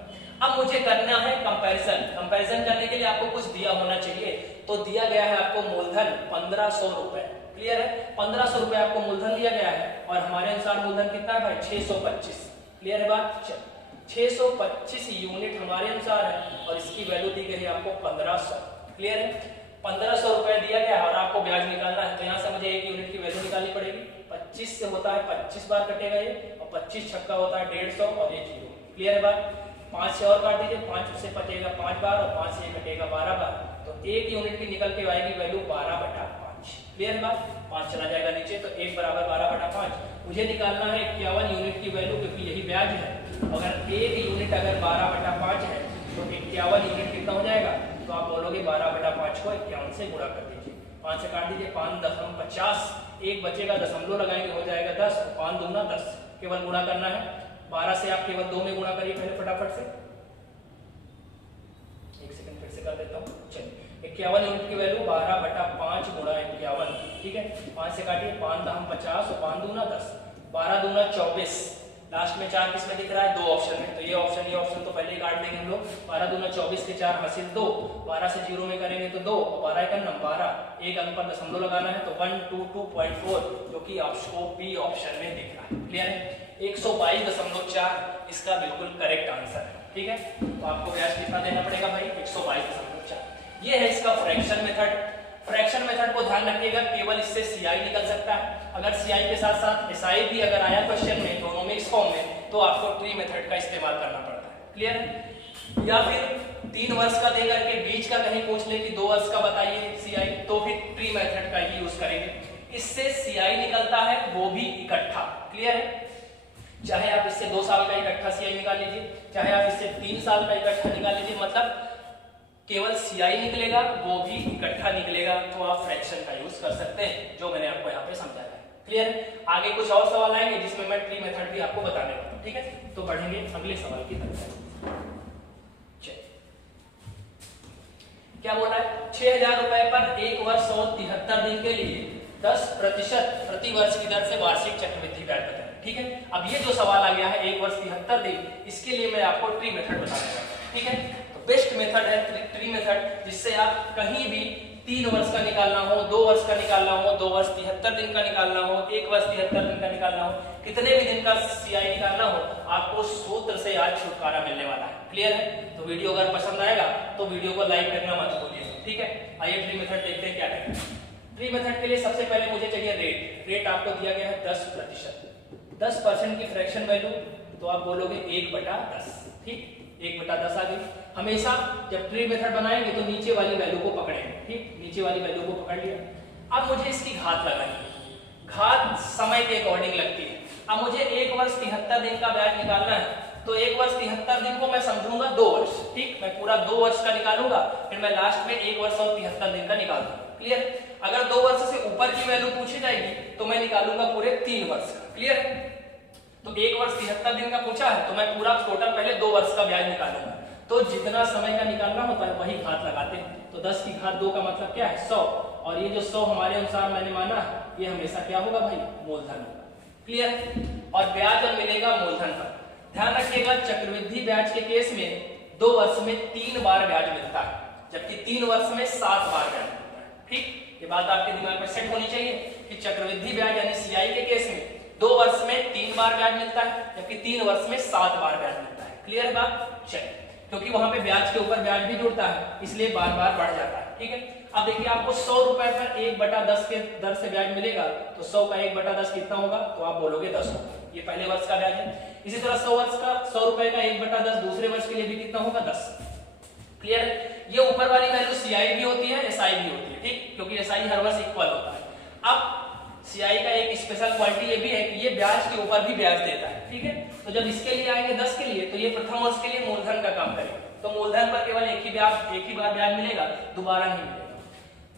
अब मुझे करना है कंपैरिजन। कंपैरिजन करने के लिए आपको कुछ दिया होना चाहिए, तो दिया गया है आपको मूलधन 1500 रुपए। क्लियर है? 1500 रुपए आपको मूलधन दिया गया है और हमारे अनुसार मूलधन कितना है भाई, 625। क्लियर है बात? चल 625 यूनिट हमारे अनुसार है और इसकी वैल्यू दी गई है आपको 1500। क्लियर है? 1500 रुपए दिया गया और आपको ब्याज निकालना है, तो यहाँ से मुझे 1 यूनिट की वैल्यू निकालनी पड़ेगी। 25 से होता है 25 बार कटेगा ये, और 25 छक्का होता है 150 और ये 0। क्लियर है बात? 5 से और काट दीजिए, 5 से कटेगा 5 बार और 5 से कटेगा 12 बार, तो 1 यूनिट की निकल के आएगी वैल्यू 12/5। क्लियर है बात? 5 चला जाएगा नीचे तो 1 बराबर 12/5। मुझे निकालना है 51 यूनिट की वैल्यू, क्योंकि यही ब्याज है। अगर 1 यूनिट अगर 12/5 है तो 51 यूनिट कितना हो जाएगा, तो आप बोलोगे 12/5 को 51 से गुणा कर दीजिए। 5 से काट दीजिए, 5×50, 1 बचेगा, दशमलव लगाएंगे हो जाएगा 10, 5 दूना 10, केवल गुणा करना है। 12 से आप केवल 2 में गुणा करिए पहले फटाफट से। 1 सेकंड फिर से कर देता हूँ। चलिए 51 यूनिट की वैल्यू 12/5 गुणा 51। ठीक है, 5 से काटिए, 5×50 और 5 दूना 10, 12 दूना 24। लास्ट में 4 किस में दिख रहा है, 2 ऑप्शन में, तो ये ऑप्शन तो पहले ही काट देंगे हम लोग। 12 दूना 24 के 4 हासिल 2, 12 से 0 में करेंगे तो 2, और 12 का नंबर 12, एक अंक पर दशमलव लगाना है तो 122.4, जो कि आपको बी ऑप्शन में दिख रहा है। क्लियर है? 122.4 इसका बिल्कुल करेक्ट आंसर है। ठीक है, तो आपको ब्याज कितना देना पड़ेगा भाई, 122.4। ये है इसका फ्रैक्शन मेथड। फ्रैक्शन मेथड को ध्यान रखिएगा, केवल इससे सीआई निकल सकता है। अगर सीआई के साथ साथ एसआई भी अगर आया क्वेश्चन में दोनों मिक्स फॉर्म में, तो आपको ट्री मेथड का इस्तेमाल करना पड़ता है। क्लियर है? या फिर 3 वर्ष का देकर के बीच का कहीं पूछ ले कि 2 वर्ष का बताइए सीआई, तो फिर ट्री मेथड का ही यूज करेंगे। इससे सीआई निकलता है वो भी इकट्ठा। क्लियर है? चाहे आप इससे 2 साल का इकट्ठा सीआई निकाल लीजिए, चाहे आप इससे 3 साल का इकट्ठा निकाल लीजिए, मतलब केवल सीआई निकलेगा वो भी इकट्ठा निकलेगा। तो आप फ्रैक्शन का यूज कर सकते हैं, जो मैंने आपको यहाँ पे समझाया है। क्लियर है? आगे कुछ और सवाल आएंगे जिसमें मैं ट्री मेथड भी आपको बताने वाला हूँ। ठीक है, तो बढ़ेंगे अगले सवाल की तरफ। क्या बोल रहा है? 6000 रुपए पर 1 वर्ष और 73 दिन के लिए 10% प्रति वर्ष की दर से वार्षिक चक्रवृद्धि ब्याज बताएं। ठीक है, अब ये जो सवाल आ गया है 1 वर्ष 73 दिन, इसके लिए मैं आपको ट्री मेथड बताने वाला हूं। ठीक है, तो बेस्ट मेथड है ट्री मेथड, जिससे आप कहीं भी 3 वर्ष का निकालना हो, 2 वर्ष का निकालना हो, 2 वर्ष 73 दिन का निकालना हो, 1 वर्ष 73 दिन का निकालना हो, कितने भी दिन का सीआई निकालना हो, आपको सूत्र से आज छुटकारा मिलने वाला है। क्लियर है? तो वीडियो अगर पसंद आएगा तो वीडियो को लाइक करना मत भूलिए। ठीक है, आइए ट्री मेथड देखते हैं क्या है। ट्री मेथड के लिए सबसे पहले मुझे चाहिए रेट आपको दिया गया है 10%। 10% की फ्रैक्शन वैल्यू, तो आप बोलोगे 1/10। ठीक, 1/10 आ गई। हमेशा जब ट्री मेथड बनाएंगे तो नीचे वाली वैल्यू को पकड़ेंगे। ठीक, नीचे वाली वैल्यू को पकड़ लिया। अब मुझे इसकी घात लगानी, घात समय के अकॉर्डिंग लगती है। अब मुझे 1 वर्ष 73 दिन का ब्याज निकालना है, तो 1 वर्ष 73 दिन को मैं समझूंगा 2 वर्ष। ठीक, मैं पूरा 2 वर्ष का निकालूंगा, फिर मैं लास्ट में 1 वर्ष और 73 दिन का निकालूंगा। क्लियर? अगर 2 वर्ष से ऊपर की वैल्यू पूछी जाएगी तो मैं निकालूंगा पूरे 3 वर्ष का। क्लियर? तो 1 वर्ष 73 दिन का पूछा है तो मैं पूरा टोटल पहले 2 वर्ष का ब्याज निकालूंगा। तो जितना समय का निकालना होता है वही घात लगाते हैं। तो 10 की घात 2 का मतलब क्या है? 100। और ये जो 100 हमारे अनुसार मैंने माना ये हमेशा क्या होगा भाई? मूलधन होगा। क्लियर? और ब्याज अब मिलेगा मूलधन पर। ध्यान रखिएगा, चक्रवृद्धि ब्याज के केस में 2 वर्ष में 3 बार ब्याज मिलता है, जबकि 3 वर्ष में 7 बार ब्याज मिलता है। ठीक, ये बात आपके दिमाग में सेट होनी चाहिए कि चक्रवृद्धि ब्याज यानी सीआई के केस में 2 वर्ष में 3 बार ब्याज मिलता है, जबकि 3 वर्ष में 7 बार ब्याज मिलता है। क्लियर है बात? चलिए, क्योंकि वहां पे ब्याज के ऊपर ब्याज भी जुड़ता है, इसलिए बार बार बढ़ जाता है। ठीक है, अब देखिए आपको 100 रुपए पर 1/10 के दर से ब्याज मिलेगा, तो 100 का 1/10 कितना होगा? तो आप बोलोगे 10 होगा। ये पहले वर्ष का ब्याज है। इसी तरह 100 रुपए का 1/10 दूसरे वर्ष के लिए भी कितना होगा? 10। क्लियर है? ये ऊपर वाली वैल्यू सीआई भी होती है, एसआई भी होती है। ठीक, क्योंकि एसआई हर वर्ष इक्वल होता है। अब सीआई का एक स्पेशल क्वालिटी ये भी है कि ये ब्याज के ऊपर भी ब्याज देता है। ठीक है, तो जब इसके लिए आएंगे 10 के लिए, तो ये प्रथम वर्ष के लिए मूलधन का काम करेगा। तो मूलधन पर केवल एक ही बार ब्याज मिलेगा, दोबारा नहीं मिलेगा।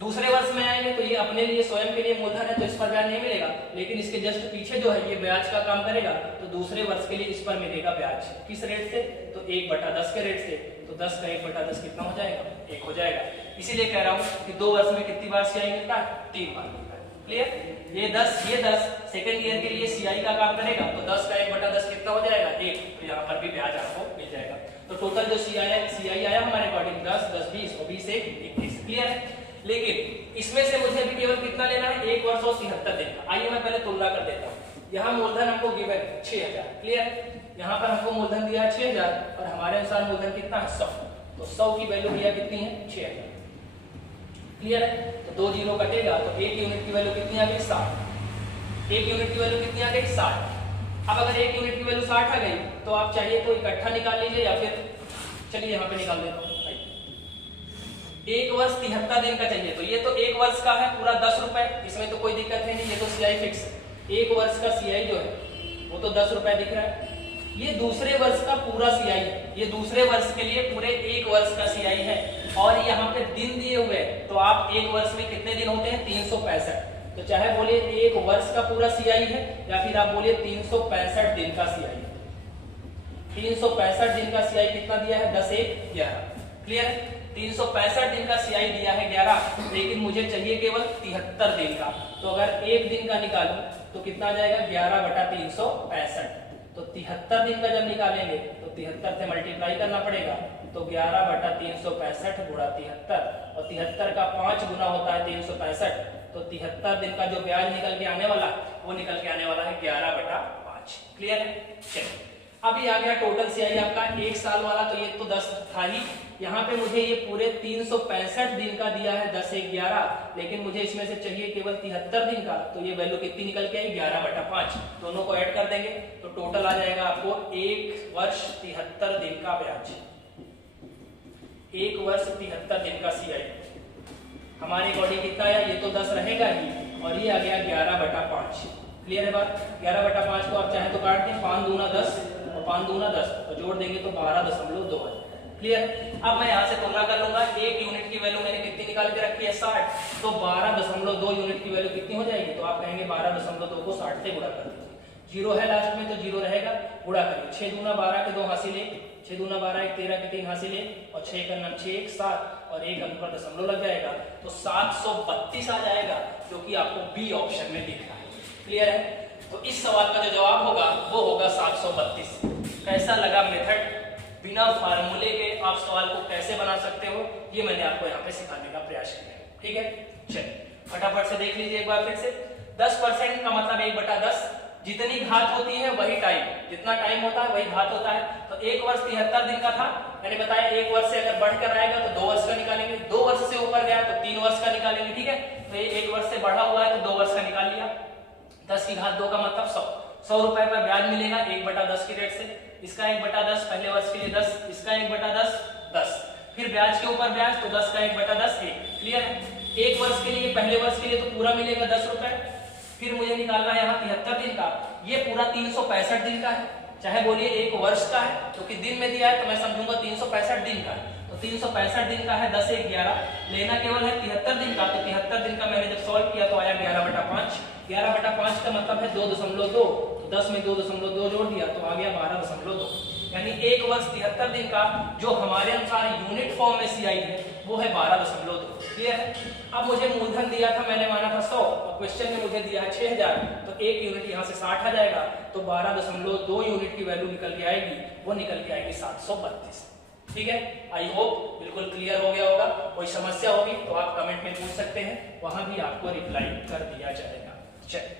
दूसरे वर्ष में आएंगे तो ये अपने लिए स्वयं के लिए मूलधन है, तो इस पर ब्याज नहीं मिलेगा, लेकिन इसके जस्ट पीछे जो है ये ब्याज का काम करेगा, तो दूसरे वर्ष के लिए इस पर मिलेगा ब्याज। किस रेट से? तो 1/10 के रेट से। तो 10 का 1/10 कितना हो जाएगा? 1 हो जाएगा। इसीलिए कह रहा हूं कि 2 वर्ष में कितनी बार सीआई मिलता है? 3 बार मिलता है। क्लियर? ये 10 सेकेंड ईयर के लिए सीआई का काम करेगा, तो 10 का 1/10 कितना हो जाएगा? 1। तो यहाँ पर भी ब्याज आपको मिल जाएगा। तो टोटल जो सीआई आया हमारे अकॉर्डिंग 10, 10, 20 और 20 1 21। क्लियर है? लेकिन इसमें से मुझे अभी केवल कितना लेना है? 1 वर्ष और 73 दिन का। आइए मैं पहले तुलना कर देता हूँ। यहाँ मूलधन हमको गिवन है 6000। क्लियर? यहाँ पर हमको मूलधन दिया है 6000 और हमारे अनुसार मूलधन कितना है? 100। तो 100 की वैल्यू भैया कितनी है? 6000। क्लियर है? तो 2 जीरो कटेगा तो 1 यूनिट की वैल्यू कितनी आ गई? 60। 1 यूनिट की वैल्यू कितनी आ गई? 60। अब अगर 1 यूनिट की वैल्यू 60 आ गई तो आप चाहिए तो इकट्ठा निकाल लीजिए, या फिर चलिए यहाँ पे निकाल देता हूँ। 1 वर्ष 73 दिन का चाहिए, तो ये तो 1 वर्ष का है पूरा 10 रुपए, इसमें तो कोई दिक्कत है नहीं, ये तो सीआई फिक्स है। 1 वर्ष का सीआई जो है वो तो 10 रुपए दिख रहा है। ये दूसरे वर्ष का पूरा सीआई है, ये दूसरे वर्ष के लिए पूरे 1 वर्ष का सीआई है। और यहाँ पे दिन दिए हुए, तो आप 1 वर्ष में कितने दिन होते हैं? 365। तो चाहे बोलिए 1 वर्ष का पूरा सीआई है, या फिर आप बोलिए 365 दिन का सीआई है। 365 दिन का सीआई कितना दिया है? 10 1 11। क्लियर है? 365 दिन का सीआई दिया है 11, लेकिन मुझे चाहिए केवल 73 दिन का। तो अगर 1 दिन का निकालूं तो कितना आ जाएगा? 11/365। तो 73 दिन का जब निकालेंगे तो 73 से मल्टीप्लाई करना पड़ेगा, तो 11/365 गुणा 73, और 73 का 5 गुना होता है 365। तो 73 दिन का जो ब्याज निकल के आने वाला वो निकल के आने वाला है 11/5। क्लियर है? चलिए, अभी आ गया टोटल सीआई आपका 1 साल वाला, तो ये तो 10 था ही। यहाँ पे मुझे ये पूरे 365 दिन का दिया है 10 1 11, लेकिन मुझे इसमें से चाहिए केवल 73 दिन का। तो ये वैल्यू कितनी निकल के आई? 11/5। दोनों को ऐड कर देंगे तो टोटल आ जाएगा आपको 1 वर्ष 73 दिन का ब्याज। 1 वर्ष 73 दिन का सीआई हमारे अकॉर्डिंग कितना आया? ये तो 10 रहेगा ही, और ये आ गया 11/5। क्लियर है बात? 11/5 को आप चाहे तो काट दें, 5 दूना 10 और 5 दूना 10 तो जोड़ देंगे तो 12.2 है। क्लियर? अब मैं यहाँ से तुलना कर लूंगा, एक यूनिट की वैल्यू मैंने कितनी निकाल के रखी है 60, तो 12.2 यूनिट की वैल्यू कितनी हो जाएगी? तो आप कहेंगे 12.2 को 60 से गुणा कर दीजिए, जीरो है लास्ट में तो जीरो रहेगा, गुणा करिए। 6 दूना 12 के 2 हासिल 1, 6 दूना 12 1 13 के 3 हासिल 1 और 6 का 6 1 7 और एक अंक पर दशमलव लग जाएगा तो 732 आ जाएगा, जो कि आपको बी ऑप्शन में दिख रहा है। क्लियर है? तो इस सवाल का जो जवाब होगा वो होगा 732। कैसा लगा मेथड? बिना फार्मूले के आप सवाल को कैसे बना सकते हो, ये मैंने आपको यहाँ पे सिखाने का प्रयास किया है। ठीक है, चलिए फटाफट से देख लीजिए एक बार फिर से। 10% का मतलब 1/10, जितनी घात होती है वही टाइम, जितना टाइम होता है वही घात होता है। तो एक वर्ष 73 दिन का था, मैंने बताया एक वर्ष से अगर बढ़कर आएगा तो 2 वर्ष का निकालेंगे, 2 वर्ष से ऊपर गया तो 3 वर्ष का निकालेंगे। ठीक है, तो ये 1 वर्ष से बढ़ा हुआ है तो 2 वर्ष का निकाल लिया। 10 की घात 2 का मतलब 100, 100 रुपए पर ब्याज मिलेगा 1/10 की रेट से। इसका 1/10 पहले वर्ष के लिए 10, इसका 1/10 10, फिर ब्याज के ऊपर ब्याज तो 10 का 1/10 1। क्लियर है? एक वर्ष के लिए, पहले वर्ष के लिए तो पूरा मिलेगा 10 रुपए, फिर मुझे निकालना है यहाँ 73 दिन का, ये पूरा 365 दिन का है, चाहे बोलिए 1 वर्ष का है क्योंकि दिन में दिया है तो मैं समझूंगा 365 दिन का है। तो 365 दिन का है, 10 1 11, लेना केवल है 73 दिन का। तो 73 दिन का मैंने जब सॉल्व किया तो आया 11/5, 11/5 का मतलब है 2.2, तो 10 में 2.2 जोड़ दिया तो आ गया 12.2, यानी एक वर्ष 73 दिन का जो हमारे अनुसार यूनिट फॉर्म में सीआई है वो है 12.2। क्लियर है? अब मुझे मूलधन दिया था, मैंने माना था 100 और क्वेश्चन में मुझे दिया है 6000, तो एक यूनिट यहाँ से 60 आ जाएगा तो 12.2 यूनिट की वैल्यू निकल के आएगी, वो निकल के आएगी 732। ठीक है, आई होप बिल्कुल क्लियर हो गया होगा। कोई समस्या होगी तो आप कमेंट में पूछ सकते हैं, वहां भी आपको रिप्लाई कर दिया जाएगा। चलिए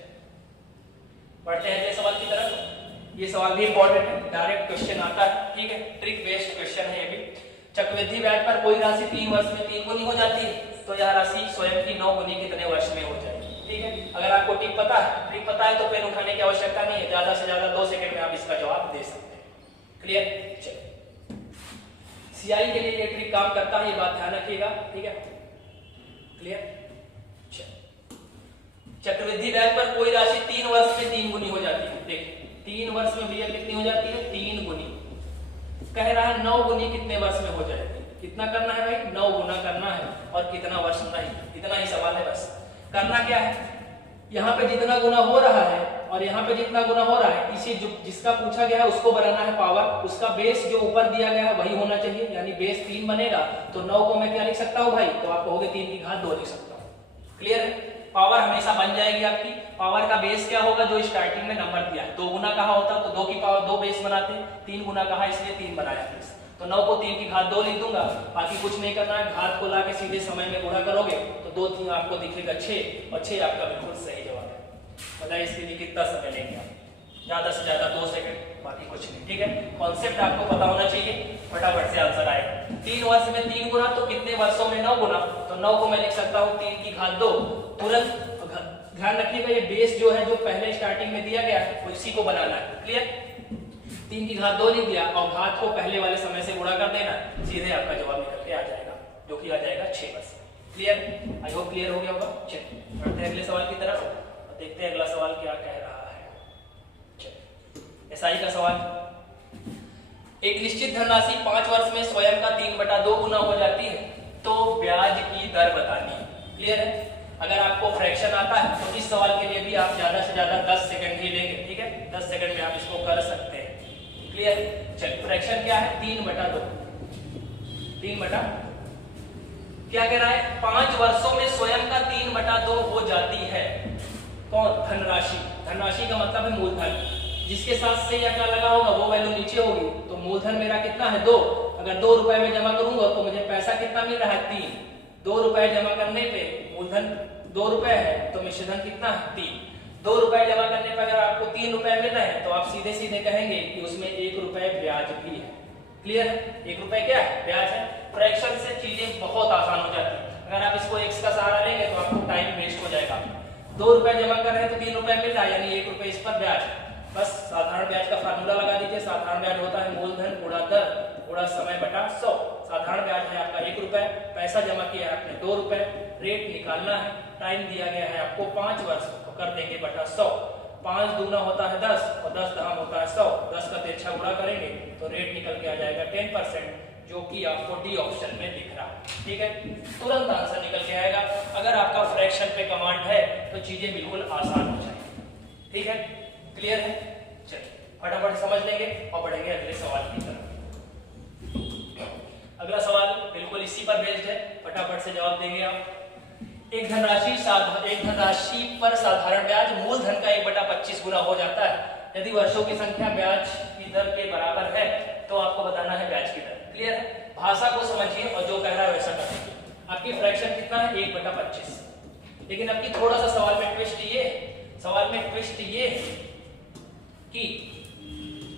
बढ़ते हैं अगले सवाल की तरफ। ये सवाल भी इंपॉर्टेंट है, डायरेक्ट क्वेश्चन आता है। ठीक है, ट्रिक बेस्ड क्वेश्चन है ये भी। चक्रवृद्धि ब्याज पर कोई राशि 3 वर्ष में 3 गुनी हो जाती है तो यह राशि स्वयं की 9 गुनी कितने वर्ष में हो जाएगी? ठीक है, अगर आपको ट्रिक पता है तो पेन उठाने की आवश्यकता नहीं है, ज्यादा से ज्यादा 2 सेकंड में आप इसका जवाब दे सकते हैं। क्लियर? चलिए, सीआई के लिए ये ट्रिक काम करता है, ये बात ध्यान रखिएगा। ठीक है, क्लियर? चक्रवृद्धि ब्याज पर कोई राशि 3 वर्ष में 3 गुनी हो जाती है। देखिए 3 वर्ष में भैया कितनी हो जाती है? 3 गुनी। कह रहा है 9 गुनी कितने वर्ष में हो जाएगी? कितना करना है भाई? 9 गुना करना है, और कितना वर्ष नहीं, इतना ही सवाल है बस। करना क्या है, यहाँ पे जितना गुना हो रहा है और यहाँ पे जितना गुना हो रहा है, इसी जिसका पूछा गया है उसको बनाना है पावर, उसका बेस जो ऊपर दिया गया है वही होना चाहिए, यानी बेस 3 बनेगा तो 9 को मैं क्या लिख सकता हूँ भाई? तो आप कहोगे 3 की घात 2 लिख सकता हूँ। क्लियर है? पावर हमेशा बन जाएगी आपकी। पावर का बेस क्या होगा? जो स्टार्टिंग में नंबर दिया है। 2 गुना कहा होता तो 2 की पावर 2 बेस बनाते, 3 गुना कहा इसलिए 3 बनाया बेस। तो 9 को 3 की घात 2 लिख दूंगा, बाकी कुछ नहीं करना है। घात को लाके सीधे समय में गुणा करोगे तो 2 3 आपको दिखेगा 6 और 6 आपका बिल्कुल सही जवाब है। बताइए इसके लिए कितना समय लेंगे आप? ज्यादा से ज्यादा 2 सेकंड, बाकी कुछ नहीं। ठीक है, कॉन्सेप्ट आपको पता होना चाहिए, फटाफट से आंसर आएगा। 3 वर्ष में 3 गुना तो कितने वर्षों में 9 गुना, तो 9 को मैं लिख सकता हूँ 3 की घात 2 तुरंत। ध्यान रखिएगा ये बेस जो है जो पहले स्टार्टिंग में दिया गया है वो इसी को बनाना है। क्लियर? 3 की घात 2 लिख दिया और घात को पहले वाले समय से गुणा कर देना, सीधे आपका जवाब निकल के आ जाएगा, जो कि आ जाएगा 6 वर्ष। क्लियर? आई होप क्लियर हो गया होगा। चलिए बढ़ते हैं अगले सवाल की तरफ और देखते हैं अगला सवाल क्या कह रहा है। चलिए, एसआई का सवाल। एक निश्चित धनराशि 5 वर्ष में स्वयं का 3/2 गुना हो जाती है तो ब्याज की दर बतानी है। क्लियर है? अगर आपको फ्रैक्शन आता है तो इस सवाल के लिए भी आप ज्यादा से ज्यादा 10 सेकंड ही लेंगे। ठीक है, 10 सेकंड में आप इसको कर सकते हैं। क्लियर? चलिए, फ्रैक्शन क्या है? 3/2। 3 क्या कह रहा है? 5 वर्षों में स्वयं का 3/2 हो जाती है। कौन? धनराशि। धनराशि का मतलब है मूलधन, जिसके साथ से या क्या लगा होगा वो वैल्यू नीचे होगी। तो मूलधन मेरा कितना है? 2। अगर 2 रुपए में जमा करूंगा तो मुझे पैसा कितना मिल रहा है? 3। 2 रुपए जमा करने पे मूलधन 2 रुपए है तो मिश्रधन कितना है? 3। 2 रुपए जमा करने पर अगर आपको 3 रुपए मिल रहे हैं तो आप सीधे सीधे कहेंगे कि उसमें 1 रुपए ब्याज भी है। क्लियर है? 1 रुपए क्या है? ब्याज है। फ्रैक्शन से चीजें बहुत आसान हो जाती है। अगर आप इसको x का सहारा लेंगे तो आपको टाइम वेस्ट हो जाएगा। 2 रुपए जमा कर रहे हैं तो 3 रुपए मिल रहा है, यानी 1 रुपए इस पर ब्याज। बस साधारण ब्याज का फार्मूला लगा दीजिए। साधारण ब्याज होता है मूलधन गुणा दर गुणा समय बटा 100। साधारण ब्याज है आपका 1 रुपए, पैसा जमा किया है आपने 2 रुपए, रेट निकालना है, टाइम दिया गया है आपको 5 वर्ष, तो कर देंगे बटा 100। 5 दूना होता है 10 और 10 दाम होता है 100, 10 का 3 गुणा करेंगे तो रेट निकल के आ जाएगा 10%, जो कि आपको डी ऑप्शन में दिख रहा है। ठीक है, तुरंत आंसर निकल के आएगा। अगर आपका फ्रैक्शन पे कमांड है तो चीजें बिल्कुल आसान हो जाएंगी। ठीक है, क्लियर है? चलिए फटाफट समझ लेंगे और बढ़ेंगे अगले सवाल की तरफ। अगला सवाल बिल्कुल इसी पर बेस्ड है, फटाफट से जवाब देंगे आप। एक धनराशि पर साधारण ब्याज मूलधन का 1/25 गुना हो जाता है। यदि वर्षों की संख्या ब्याज की दर के बराबर है तो आपको बताना है ब्याज की दर। क्लियर है? भाषा को समझिए और जो कह रहा है वैसा करिए। आपकी फ्रैक्शन कितना है? 1/25। लेकिन आपकी थोड़ा सा सवाल में ट्विस्ट ये कि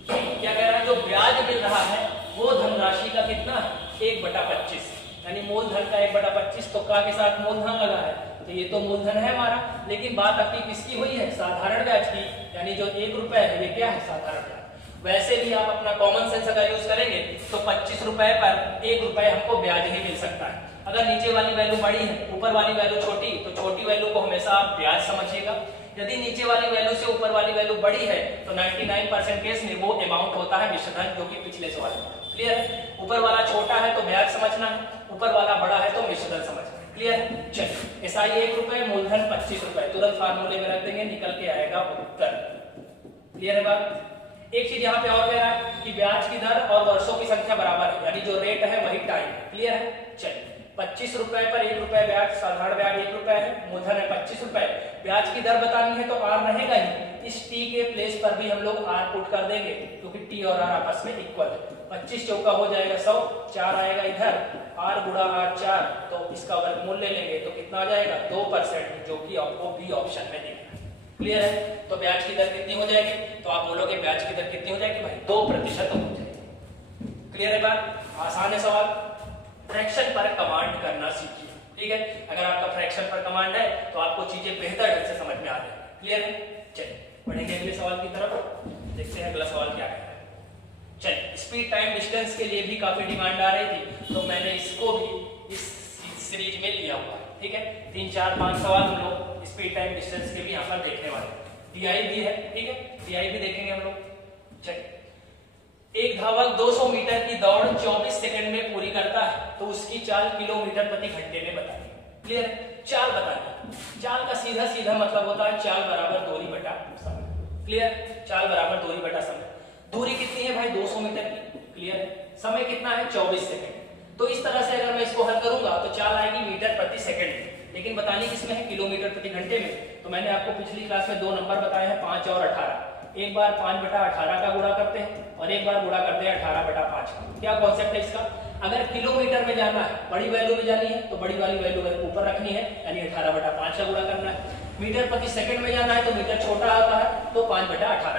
क्या कह रहा है, जो ब्याज मिल रहा है वो धनराशि का कितना है? 1/25, यानी मूलधन का 1/25, तो का के साथ मूलधन लगा है, तो ये तो मूलधन है हमारा। लेकिन बात आपकी किसकी हुई है? साधारण ब्याज की, यानी जो 1 रुपए है ये क्या है? साधारण ब्याज। वैसे भी आप अपना कॉमन सेंस अगर यूज करेंगे तो 25 रुपए पर 1 रुपए हमको ब्याज ही मिल सकता है। अगर नीचे वाली वैल्यू बड़ी है, ऊपर वाली वैल्यू छोटी, तो छोटी वैल्यू को हमेशा आप ब्याज समझिएगा। यदि नीचे वाली वैल्यू से ऊपर वाली वैल्यू बड़ी है तो 99% केस में वो अमाउंट होता है मिश्रधन, जो कि पिछले सवाल में। क्लियर है? ऊपर वाला छोटा है तो ब्याज समझना है, ऊपर वाला बड़ा है तो मिश्रधन समझना है। क्लियर है? चलिए, एसआई 1 रुपए, मूलधन 25 रुपए, तुरंत फार्मूले में रख देंगे, निकल के आएगा उत्तर। क्लियर है बात? एक चीज यहाँ पे और कह रहा है कि ब्याज की दर और वर्षों की संख्या बराबर है, यानी जो रेट है वही टाइम। क्लियर है? चलिए, 25 रुपए पर 1 रुपए ब्याज, साधारण ब्याज 1 रुपए है, मूलधन है 25 रुपए। ब्याज की दर बतानी है तो आर रहेगा ही, इस टी के प्लेस पर भी हम लोग आर पुट कर देंगे, क्योंकि टी और आर आपस में इक्वल है। 25 चौका हो जाएगा 100, 4 आएगा इधर, आर गुणा आर 4, तो इसका वर्गमूल ले लेंगे तो कितना आ जाएगा? 2%, जो कि आपको बी ऑप्शन में दिख रहा है। क्लियर है? तो ब्याज की दर कितनी हो जाएगी? तो आप बोलोगे ब्याज की दर कितनी हो जाएगी भाई? 2% हो जाएगी। क्लियर है बात? आसान है सवाल। फ्रैक्शन पर कमांड करना सीखिए। ठीक है, अगर आपका फ्रैक्शन पर कमांड है तो आपको चीजें बेहतर ढंग से समझ में आ जाएगी। क्लियर है? चलिए बढ़ेंगे अगले सवाल की तरफ, देखते हैं अगला सवाल क्या है। चलिए, स्पीड टाइम डिस्टेंस के लिए भी काफी डिमांड आ रही थी, तो मैंने इसको भी इस सीरीज में लिया हुआ है। ठीक है, 3, 4, 5 सवाल हम लोग स्पीड टाइम डिस्टेंस के भी यहाँ पर देखने वाले हैं। टीआई भी है, ठीक है, टीआई भी देखेंगे हम लोग। चलिए, एक धावक 200 मीटर की दौड़ 24 सेकंड में पूरी करता है, तो उसकी चाल किलोमीटर प्रति घंटे में बताइए। क्लियर है? चाल बताइए। चाल का सीधा सीधा मतलब होता है चाल बराबर दूरी बटा समय। क्लियर? चाल बराबर दूरी बटा समय। दूरी कितनी है भाई? 200 मीटर की। क्लियर है? समय कितना है? 24 सेकंड। तो इस तरह से अगर मैं इसको हल करूंगा तो चाल आएगी मीटर प्रति सेकंड, लेकिन बतानी किसमें है? किलोमीटर प्रति घंटे में। तो मैंने आपको पिछली क्लास में 2 नंबर बताए हैं, 5 और 18। एक बार 5/18 का गुणा करते हैं और एक बार गुणा करते हैं 18/5 का। क्या कॉन्सेप्ट है इसका? अगर किलोमीटर में जाना है, बड़ी वैल्यू में जानी है, तो बड़ी वाली वैल्यू ऊपर रखनी है, यानी 18/5 का गुणा करना है। मीटर प्रति सेकंड में जाना है तो मीटर छोटा आता है, तो 5/18 का।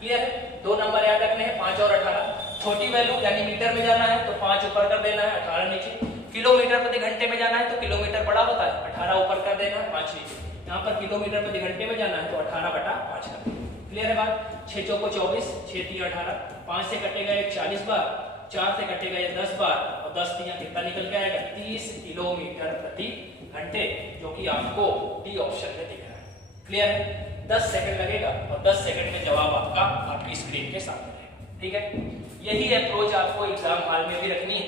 क्लियर है? 2 नंबर याद रखने हैं, 5 और 18। छोटी वैल्यू यानी मीटर में जाना है तो 5 ऊपर कर देना है, 18 नीचे। किलोमीटर प्रति घंटे में जाना है तो किलोमीटर बड़ा होता है, 18 ऊपर कर देना है, 5 नीचे। यहाँ पर किलोमीटर प्रति घंटे में जाना है तो 18/5 कर। क्लियर है बात? 6 चौको 24, 6 3 18, 5 से कटेगा ये 40 बार, 4 से कटेगा ये 10 बार, और 10 3 कितना निकल के आएगा? 30 किलोमीटर प्रति घंटे, जो कि आपको डी ऑप्शन में दिख रहा है। क्लियर है? 10 सेकंड लगेगा और 10 सेकंड में जवाब आपका आपकी स्क्रीन के सामने रहेगा। ठीक है, यही अप्रोच आपको एग्जाम हॉल में भी रखनी है,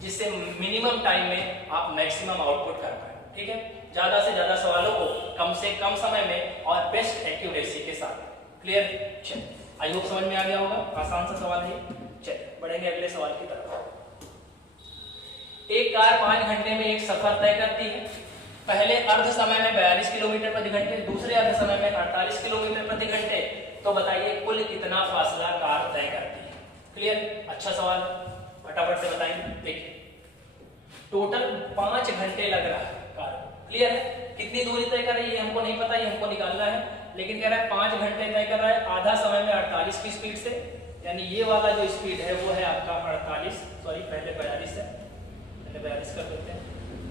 जिससे मिनिमम टाइम में आप मैक्सिमम आउटपुट कर पाए। ठीक है, ज्यादा से ज्यादा सवालों को कम से कम समय में और बेस्ट एक्यूरेसी के साथ। क्लियर? चलिए, आई होप समझ में आ गया होगा, आसान सा सवाल है। चलिए बढ़ेंगे अगले सवाल की तरफ। एक कार 5 घंटे में एक सफर तय करती है। पहले अर्ध समय में 42 किलोमीटर प्रति घंटे, दूसरे अर्ध समय में 48 किलोमीटर प्रति घंटे, तो बताइए कुल कितना फासला कार तय करती है? क्लियर? अच्छा सवाल, फटाफट से बताएंगे। देखिए, टोटल 5 घंटे लग रहा है कार। क्लियर है? कितनी दूरी तय कर रही है हमको नहीं पता, ये हमको निकालना है, लेकिन कह रहा है 5 घंटे तय कर रहा है। आधा समय में 48 की स्पीड से, यानी ये वाला जो स्पीड है वो है आपका 48, सॉरी पहले 42 है, पहले 42 कर देते हैं,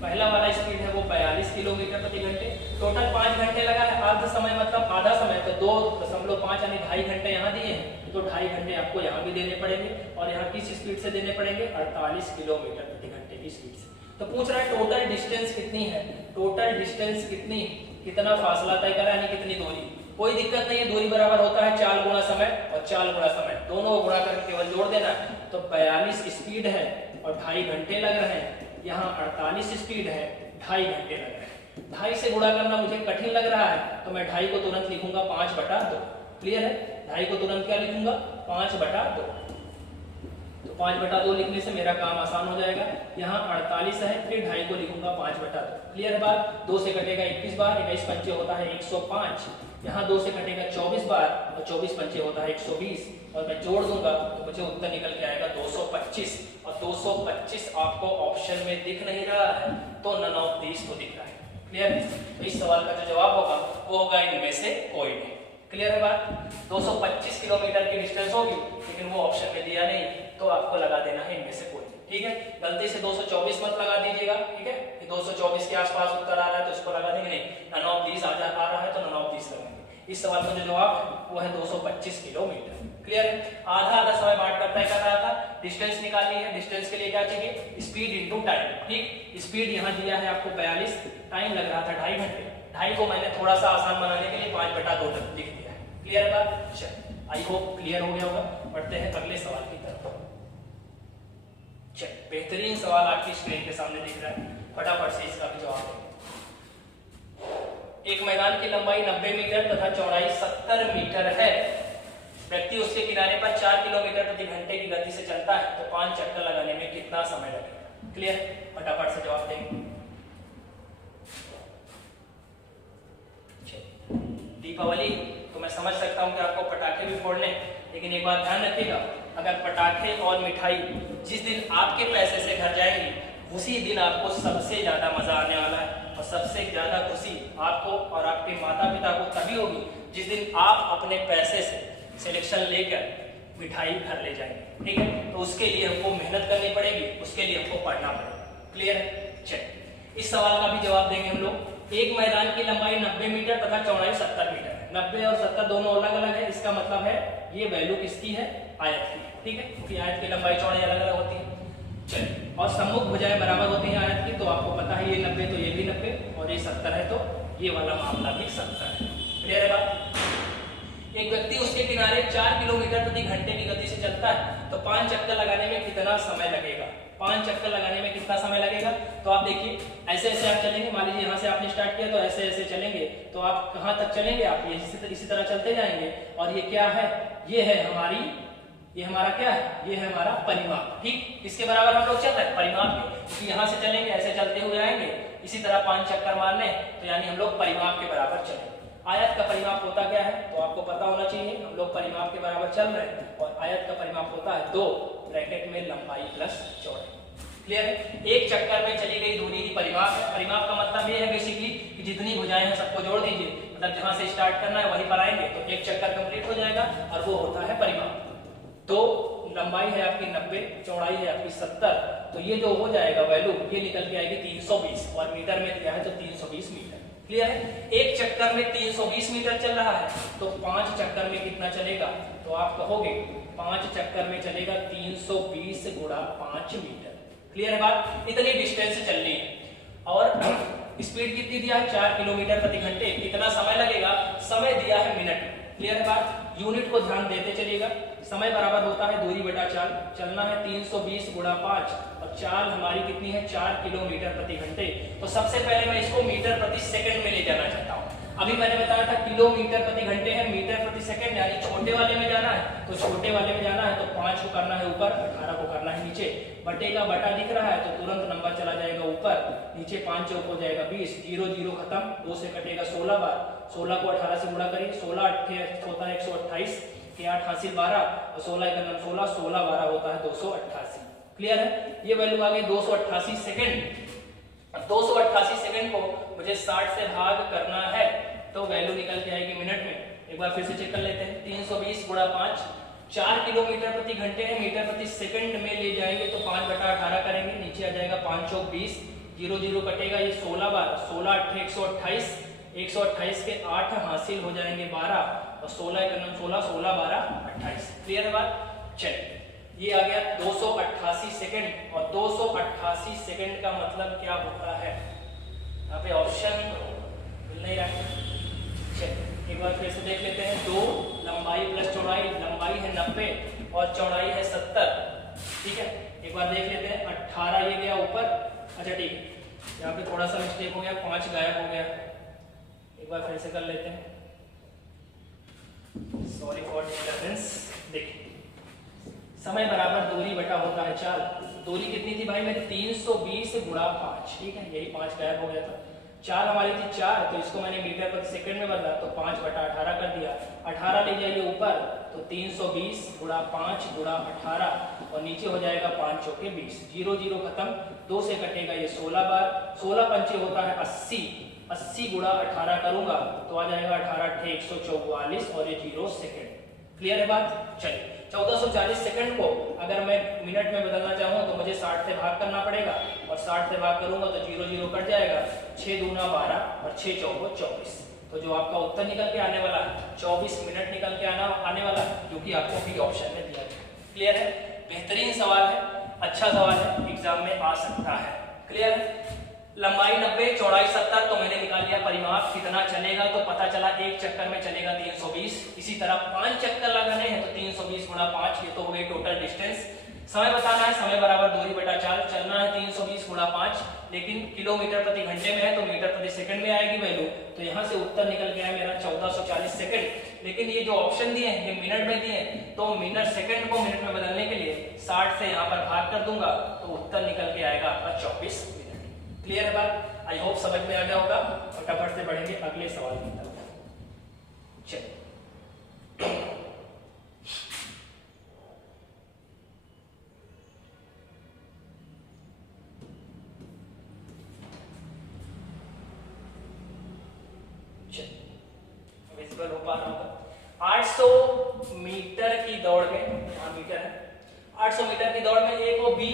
पहला वाला स्पीड है वो 42 किलोमीटर प्रति घंटे। टोटल 5 घंटे लगा है, अर्ध समय मतलब आधा समय, तो 2.5 यानी 2.5 घंटे यहाँ दिए हैं, तो 2.5 घंटे आपको यहाँ भी देने पड़ेंगे। और यहाँ किस स्पीड से देने पड़ेंगे? 48 किलोमीटर प्रति घंटे की स्पीड से। तो पूछ रहा है टोटल डिस्टेंस कितनी है, टोटल डिस्टेंस कितनी, कितना फासला तय करा यानी कितनी दूरी। कोई दिक्कत नहीं है, दूरी बराबर होता है 4 गुना समय और 4 गुना समय, दोनों को गुणा करके केवल जोड़ देना है। तो 42 स्पीड है और 2.5 घंटे लग रहे हैं, यहाँ 48 स्पीड है, 2.5 घंटे लग रहे हैं। 2.5 से गुणा करना मुझे कठिन लग रहा है, तो मैं 2.5 को तुरंत लिखूंगा 5/2। क्लियर है? 2.5 को तुरंत क्या लिखूंगा? 5/2। तो 5/2 लिखने से मेरा काम आसान हो जाएगा। यहाँ 48 है, फिर 2.5 को लिखूंगा 5/2। क्लियर है बात? 2 से कटेगा 21 बार, 21 पंचे होता है 105। यहाँ 2 से कटेगा 24 बार और 24 पंचे होता है 120, और मैं जोड़ दूंगा तो मुझे उत्तर निकल के आएगा 225। और 225 आपको ऑप्शन में दिख नहीं रहा है, तो नन ऑफ दीस तो दिख रहा है। क्लियर है? तो इस सवाल का जो जवाब होगा वो होगा इनमें से कोई नहीं। क्लियर है बात? 225 किलोमीटर की डिस्टेंस होगी, लेकिन वो ऑप्शन में दिया नहीं, तो आपको लगा देना है इनमें से कोई। ठीक है, गलती से 224 मत लगा दीजिएगा। ठीक है, 224 के आसपास उत्तर आ रहा है तो इसको लगा देंगे नहीं, नन ऑफ दीस आ रहा है तो नन ऑफ दीस लगाएंगे। इस सवाल का जो जवाब है वो है 225 किलोमीटर। क्लियर है? आधा आधा समय बांट कर तय कर रहा था, डिस्टेंस निकालनी है। डिस्टेंस के लिए क्या चाहिए? Speed into time. ठीक, स्पीड यहाँ दिया है आपको 42, टाइम लग रहा था 2.5 घंटे। 2.5 को मैंने थोड़ा सा आसान बनाने के लिए 5/2 लिख दिया है। क्लियर है बात? चलिए, आई होप क्लियर हो गया होगा। बढ़ते हैं अगले सवाल की तरफ। चलिए, बेहतरीन सवाल आपकी स्क्रीन के सामने दिख रहा है, फटाफट से इसका भी जवाब देंगे। एक मैदान की लंबाई 90 मीटर तथा चौड़ाई 70 मीटर है। व्यक्ति उसके किनारे पर 4 किलोमीटर प्रति घंटे की गति से चलता है, तो 5 चक्कर लगाने में कितना समय लगेगा? क्लियर? फटाफट से जवाब देंगे। दीपावली तो मैं समझ सकता हूं कि आपको पटाखे भी फोड़ने, लेकिन एक बात ध्यान रखिएगा, अगर पटाखे और मिठाई जिस दिन आपके पैसे से घर जाएंगी, उसी दिन आपको सबसे ज्यादा मजा आने वाला है। और सबसे ज्यादा खुशी आपको और आपके माता पिता को तभी होगी जिस दिन आप अपने पैसे से सिलेक्शन लेकर मिठाई घर ले जाएंगे। ठीक है, तो उसके लिए हमको मेहनत करनी पड़ेगी, उसके लिए हमको पढ़ना पड़ेगा। क्लियर है? चलिए, इस सवाल का भी जवाब देंगे हम लोग। एक मैदान की लंबाई 90 मीटर तथा चौड़ाई 70 मीटर है। 90 और 70 दोनों अलग अलग है, इसका मतलब है ये वैल्यू किसकी है? आयत की। ठीक है, क्योंकि आयत की लंबाई चौड़ाई अलग अलग होती है। चलिए, और सम्मुख भुजाएं बराबर होती हैं आयत की, तो आपको पता है ये 90 तो ये भी 90 और ये 70 है, तो ये वाला मामला भी 70 है। क्लियर है बात? एक व्यक्ति उसके किनारे 4 किलोमीटर प्रति घंटे की गति से चलता है, तो 5 चक्कर लगाने में कितना समय लगेगा? 5 चक्कर लगाने में कितना समय लगेगा? तो आप देखिए, ऐसे ऐसे आप चलेंगे, मान लीजिए यहाँ से आपने स्टार्ट किया, तो ऐसे ऐसे चलेंगे, तो आप कहाँ तक चलेंगे? आप ये इसी तरह चलते जाएंगे। और ये क्या है? ये है हमारी, ये हमारा क्या है? ये है हमारा परिमाप। ठीक, इसके बराबर हम लोग चल रहे हैं परिमाप के, क्योंकि यहाँ से चलेंगे, ऐसे चलते हुए आएंगे, इसी तरह 5 चक्कर मारने, तो यानी हम लोग परिमाप के बराबर चलेंगे। आयत का परिमाप होता क्या है? तो आपको पता होना चाहिए, हम लोग परिमाप के बराबर चल रहे हैं, और आयत का परिमाप होता है 2 ब्रैकेट में लंबाई प्लस चौड़ाई। क्लियर है? एक चक्कर में चली गई दूरी ही परिमाप है। परिमाप का मतलब ये है बेसिकली कि जितनी भुजाएं हैं सबको जोड़ दीजिए, मतलब जहां से स्टार्ट करना है वहीं पर आएंगे, तो एक चक्कर कंप्लीट हो जाएगा, और वो होता है परिमाप। तो लंबाई है आपकी 90, चौड़ाई है आपकी 70, तो ये जो हो जाएगा वैल्यू, ये निकल के आएगी 320, और मीटर में दिया है तो 320 मीटर। क्लियर है? एक चक्कर में 320 मीटर चल रहा है, तो 5 चक्कर में कितना चलेगा? तो आप कहोगे 5 चक्कर में चलेगा 320 गुणा 5 मीटर। क्लियर है बात? इतनी डिस्टेंस चलनी है, और स्पीड कितनी दिया है? 4 किलोमीटर प्रति घंटे। कितना समय लगेगा? समय दिया है मिनट में। क्लियर है बात? यूनिट को ध्यान देते चलिएगा। समय बराबर होता है दूरी बटा चाल। चलना है 320 गुणा 5, और चाल हमारी कितनी है? 4 किलोमीटर प्रति घंटे। तो सबसे पहले मैं इसको मीटर प्रति सेकंड में ले जाना चाहता हूँ। अभी मैंने बताया था किलोमीटर प्रति घंटे है, मीटर प्रति सेकंड, यानी छोटे वाले में जाना है, तो छोटे वाले में जाना है तो 5 को करना है ऊपर, 18 को करना है नीचे। बटे का बटा दिख रहा है, तो तुरंत नंबर चला जाएगा ऊपर, नीचे 5 चौक हो जाएगा 20, 0 0 खत्म, 2 से कटेगा 16 बार, 16 को 18 से गुणा करिए, 16 8 होता है 128, के 8 हासिल 12, और 16 1 16, 16 12 होता है 288। क्लियर है? ये वैल्यू आ गई 288 सेकंड। 288 सेकंड को मुझे 60 से भाग करना है, तो वैल्यू निकल के आएगी मिनट में। एक बार फिर से चेक कर लेते हैं। 320 गुणा 5, 4 किलोमीटर प्रति घंटे है, मीटर प्रति सेकंड में ले जाएंगे तो 5/18 करेंगे, नीचे आ जाएगा 5 चौक 20, जीरो जीरो कटेगा, ये 16 बार, 16 8 128, 128 के 8 हासिल हो जाएंगे 12 और 16 1 16, 16 12 28। क्लियर है बात। चलिए ये आ गया 288 सेकंड, और 288 सेकंड का मतलब क्या होता है, यहाँ पे ऑप्शन मिल नहीं रहा है। चलिए एक बार फिर से देख लेते हैं। 2 लंबाई प्लस चौड़ाई, लंबाई है 90 और चौड़ाई है 70। ठीक है, एक बार देख लेते हैं। 18 ये गया ऊपर, अच्छा ठीक है, यहाँ पे थोड़ा सा मिस्टेक हो गया, 5 गायब हो गया। एक बार फिर से कर लेते हैं, सॉरी फॉर डिस्टर्बेंस। देखिए समय बराबर दूरी बटा होता है चाल। दूरी कितनी थी भाई मेरी, 320 गुणा 5। ठीक है, यही 5 गायब हो गया था। चाल हमारी थी 4, तो इसको मैंने मीटर प्रति सेकंड में बदला, तो 5 बटा 18 कर दिया। 18 ले जाइए ऊपर, तो 320 गुणा 5 गुणा 18 और नीचे हो जाएगा 5 चौके 20। जीरो जीरो खत्म, 2 से कटेगा ये 16 बार, 16 पंचे होता है 80, 80 गुणा 18 करूंगा तो आ जाएगा 18 × 144 और ये 0 सेकंड। क्लियर है बात। चलिए 1440 सेकंड को अगर मैं मिनट में बदलना चाहूँ तो मुझे 60 से भाग करना पड़ेगा, और 60 से भाग करूंगा तो जीरो जीरो कट जाएगा, 6 दूना 12 और 6 चौको 24। तो जो आपका उत्तर निकल के आने वाला 24 मिनट निकल के आने वाला, जो कि आपको भी ऑप्शन में दिया गया। क्लियर है, बेहतरीन सवाल है, अच्छा सवाल है, एग्जाम में आ सकता है। क्लियर है। लंबाई 90 चौड़ाई 70, तो मैंने निकाल लिया परिमाप कितना चलेगा, तो पता चला एक चक्कर में चलेगा 320। इसी तरह 5 चक्कर लगाने हैं तो 320 गुणा 5, ये तो हो गई टोटल डिस्टेंस। समय बताना है, समय बराबर दूरी बटा चाल। चलना है 320 गुणा 5, लेकिन किलोमीटर प्रति घंटे में है तो मीटर प्रति सेकंड में आएगी वैल्यू, तो यहाँ से उत्तर निकल गया है मेरा 1440 सेकंड। लेकिन ये जो ऑप्शन दिए हैं ये मिनट में दिए हैं, तो मिनट सेकंड को मिनट में बदलने के लिए 60 से यहाँ पर भाग कर दूंगा तो उत्तर निकल के आएगा आपका 24 मिनट। क्लियर है बात। आई होप समझ में आ गया होगा। फटाफट से बढ़ेंगे अगले सवाल की तरफ। चलिए विजिबल हो पा रहा होगा। 800 मीटर की दौड़ में, मीटर है, 800 मीटर की दौड़ में ए को बी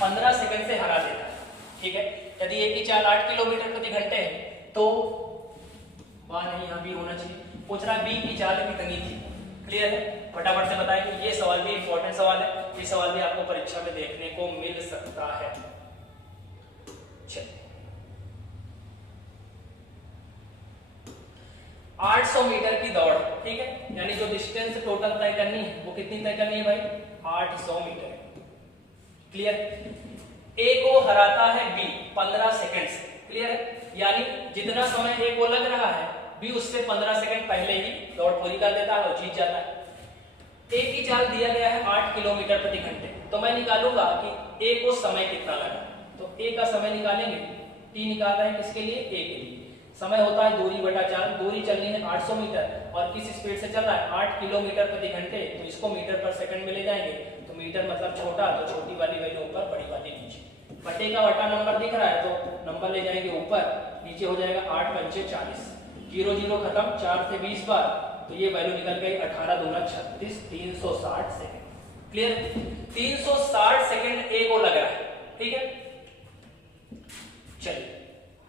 15 सेकंड से हरा देता है। ठीक है, यदि ए की चाल 8 किलोमीटर प्रति घंटे है तो नहीं, यहाँ बी होना चाहिए। पूछ रहा बी की चाल कितनी थी। क्लियर है, फटाफट से बताएंगे। ये सवाल भी इंपॉर्टेंट सवाल है, ये सवाल भी आपको परीक्षा में देखने को मिल सकता है। चलिए 800 मीटर की दौड़, ठीक है, यानी जो डिस्टेंस टोटल तय करनी है वो कितनी तय करनी है भाई, 800 मीटर। क्लियर। ए को हराता है बी 15 सेकंड से। क्लियर है, यानी जितना समय ए को लग रहा है बी उससे 15 सेकंड पहले ही दौड़ पूरी कर देता है और जीत जाता है। ए की चाल दिया गया है 8 किलोमीटर प्रति घंटे, तो मैं निकालूंगा कि ए को समय कितना लगा। तो ए का समय निकालेंगे, टी निकाल रहे हैं किसके लिए, ए के लिए। समय होता है दूरी बटा चाल, दूरी चलनी है 800 मीटर और किस स्पीड से चल रहा है 8 किलोमीटर प्रति घंटे, तो इसको मीटर पर सेकंड में ले जाएंगे, तो मीटर मतलब छोटा, तो छोटी वाली वैल्यू ऊपर, बड़ी वाली नीचे। बटे का बटा नंबर दिख रहा है तो नंबर ले जाएंगे ऊपर, नीचे हो जाएगा 8 पंचे 40, जीरो जीरो खत्म, 4 से 20 बार, तो ये वैल्यू निकल गई 18 दूना 36, 360 सेकंड। क्लियर है, 360 सेकंड ए को लग रहा है। ठीक है, चलिए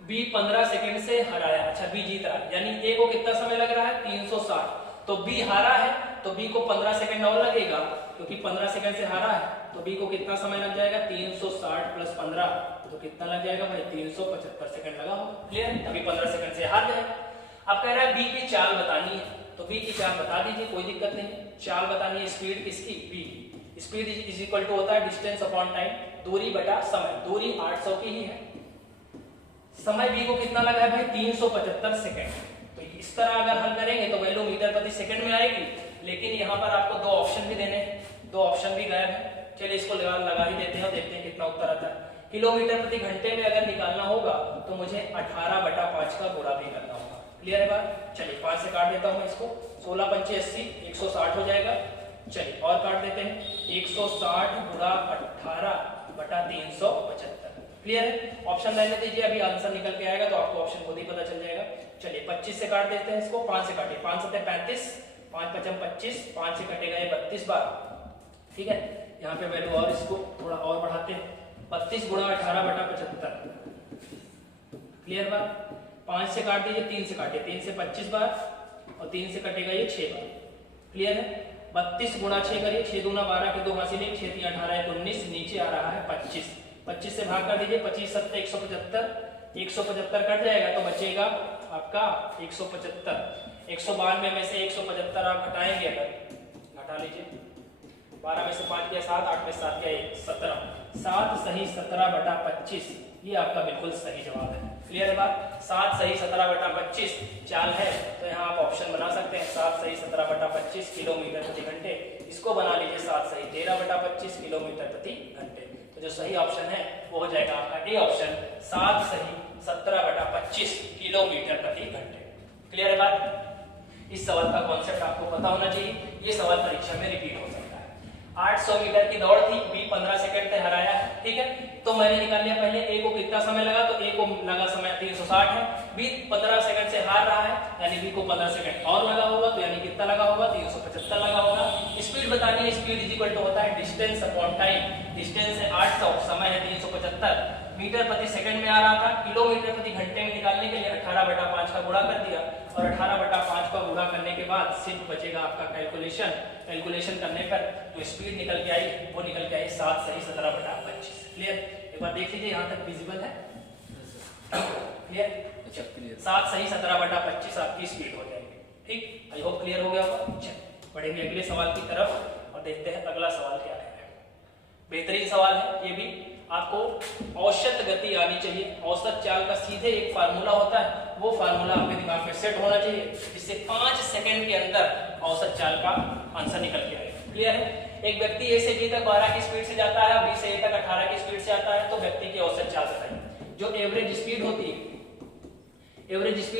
बी 15 सेकंड से हराया, अच्छा बी जीत रहा है, यानी ए को कितना समय लग रहा है 360, तो बी हारा है तो बी को 15 सेकंड और लगेगा, क्योंकि 15 सेकंड से हारा है तो बी को कितना समय लग जाएगा 360 प्लस 15, तो कितना लग जाएगा भाई 375 सेकंड लगा हो। क्लियर, अभी 15 सेकंड से हार गए। अब कह रहा है बी की चाल बतानी है, तो बी की चाल बता दीजिए, कोई दिक्कत नहीं। चाल बतानी है, स्पीड किसकी, B. Speed is equal to होता है डिस्टेंस अपॉन टाइम, दूरी बटा समय, दूरी 800 की ही है, समय बी को कितना लगा है भाई 375 सेकंड। तो इस तरह अगर हल करेंगे तो वैल्यू मीटर प्रति सेकंड में आएगी, लेकिन यहाँ पर आपको दो ऑप्शन भी देने हैं, दो ऑप्शन भी गायब है। चलिए इसको लगा ही देते हैं और देखते हैं कितना उत्तर आता है। किलोमीटर प्रति घंटे में अगर निकालना होगा तो मुझे 18/5 का गुणा भी करना होगा। क्लियर है बात। चलिए 5 से काट देता हूँ मैं इसको, 16 पंचे 80, 160 हो जाएगा। चलिए और काट देते हैं, 160 गुणा 18/375। क्लियर है, ऑप्शन लेने दीजिए, अभी आंसर निकल के आएगा तो आपको ऑप्शन खुद ही पता चल जाएगा। चलिए 25 से काट देते हैं इसको, 5 से काटिए, 5 7 35, 5 5 25, 5 से कटेगा ये 32 बार। ठीक है, यहाँ पे वैल्यू और इसको थोड़ा और बढ़ाते हैं, 32 गुणा 18/75, क्लियर बात? 5 से काट दीजिए, 3 से काटिए, 3 से 25 बार और 3 से कटेगा ये 6 बार। क्लियर है? 32 गुणा 6 करिए, 6 दूना 12 के 2 हासिल 1, 6 3 18 1 19, नीचे आ रहा है 25। 25 से भाग कर दीजिए, 25 7 175, 175 कट जाएगा तो बचेगा आपका 175। 192 में से 175 आप घटाएंगे, अगर घटा लीजिए, 12 में से 5 गया 7, 8 में 7 गया 1, 17, 7 सही 17/25, ये आपका बिल्कुल सही जवाब है। क्लियर है बात? 7 सही 17/25 चाल है, तो यहाँ आप ऑप्शन बना सकते हैं 7 सही 17/25 किलोमीटर प्रति घंटे। इसको बना लीजिए 7 सही 13/25 किलोमीटर प्रति घंटे। तो जो सही ऑप्शन है वो हो जाएगा आपका ए ऑप्शन, 7 सही 17/25 किलोमीटर प्रति घंटे। क्लियर है बात? इस सवाल का कॉन्सेप्ट आपको पता होना चाहिए। ये सवाल परीक्षा में रिपीट हो सकता है। 800 मीटर की दौड़ थी, बी 15 सेकंड से हराया है, ठीक है? तो मैंने निकाल लिया पहले ए को कितना समय लगा, तो ए को लगा समय 360 है, बी 15 सेकंड से हार रहा है, यानी बी को 15 सेकंड और लगा होगा, तो यानी कितना लगा होगा, 375 लगा होगा। स्पीड बतानी है, स्पीड इज इक्वल टू होता है डिस्टेंस अपॉन टाइम। डिस्टेंस है 800, समय है 375, मीटर प्रति सेकंड में आ रहा था, किलोमीटर प्रति घंटे में निकालने के लिए 18/5 का गुणा कर दिया, और 18/5 का गुणा करने के बाद सिर्फ बचेगा आपका कैलकुलेशन करने पर जो स्पीड निकल के आई वो निकल के आई 7 सही 17/25। क्लियर? एक बार देख लीजिए, यहाँ तक विजिबल है? क्लियर? 7 सही 17/25 आपकी स्पीड हो जाएगी। ठीक, आई होप क्लियर हो गया होगा। चलिए बढ़ेंगे अगले सवाल की तरफ और देखते हैं अगला सवाल क्या है। बेहतरीन सवाल है ये भी। आपको औसत गति आनी चाहिए। औसत चाल का सीधे एक फार्मूला होता है, वो फार्मूला आपके दिमाग में सेट होना चाहिए, जिससे 5 सेकंड के अंदर औसत चाल का आंसर निकल के आए। क्लियर है? एक व्यक्ति ए से बी तक 12 की स्पीड से जाता है, बी से ए तक 18 की स्पीड से आता है, तो व्यक्ति की औसत चाल बताइए। जो एवरेज स्पीड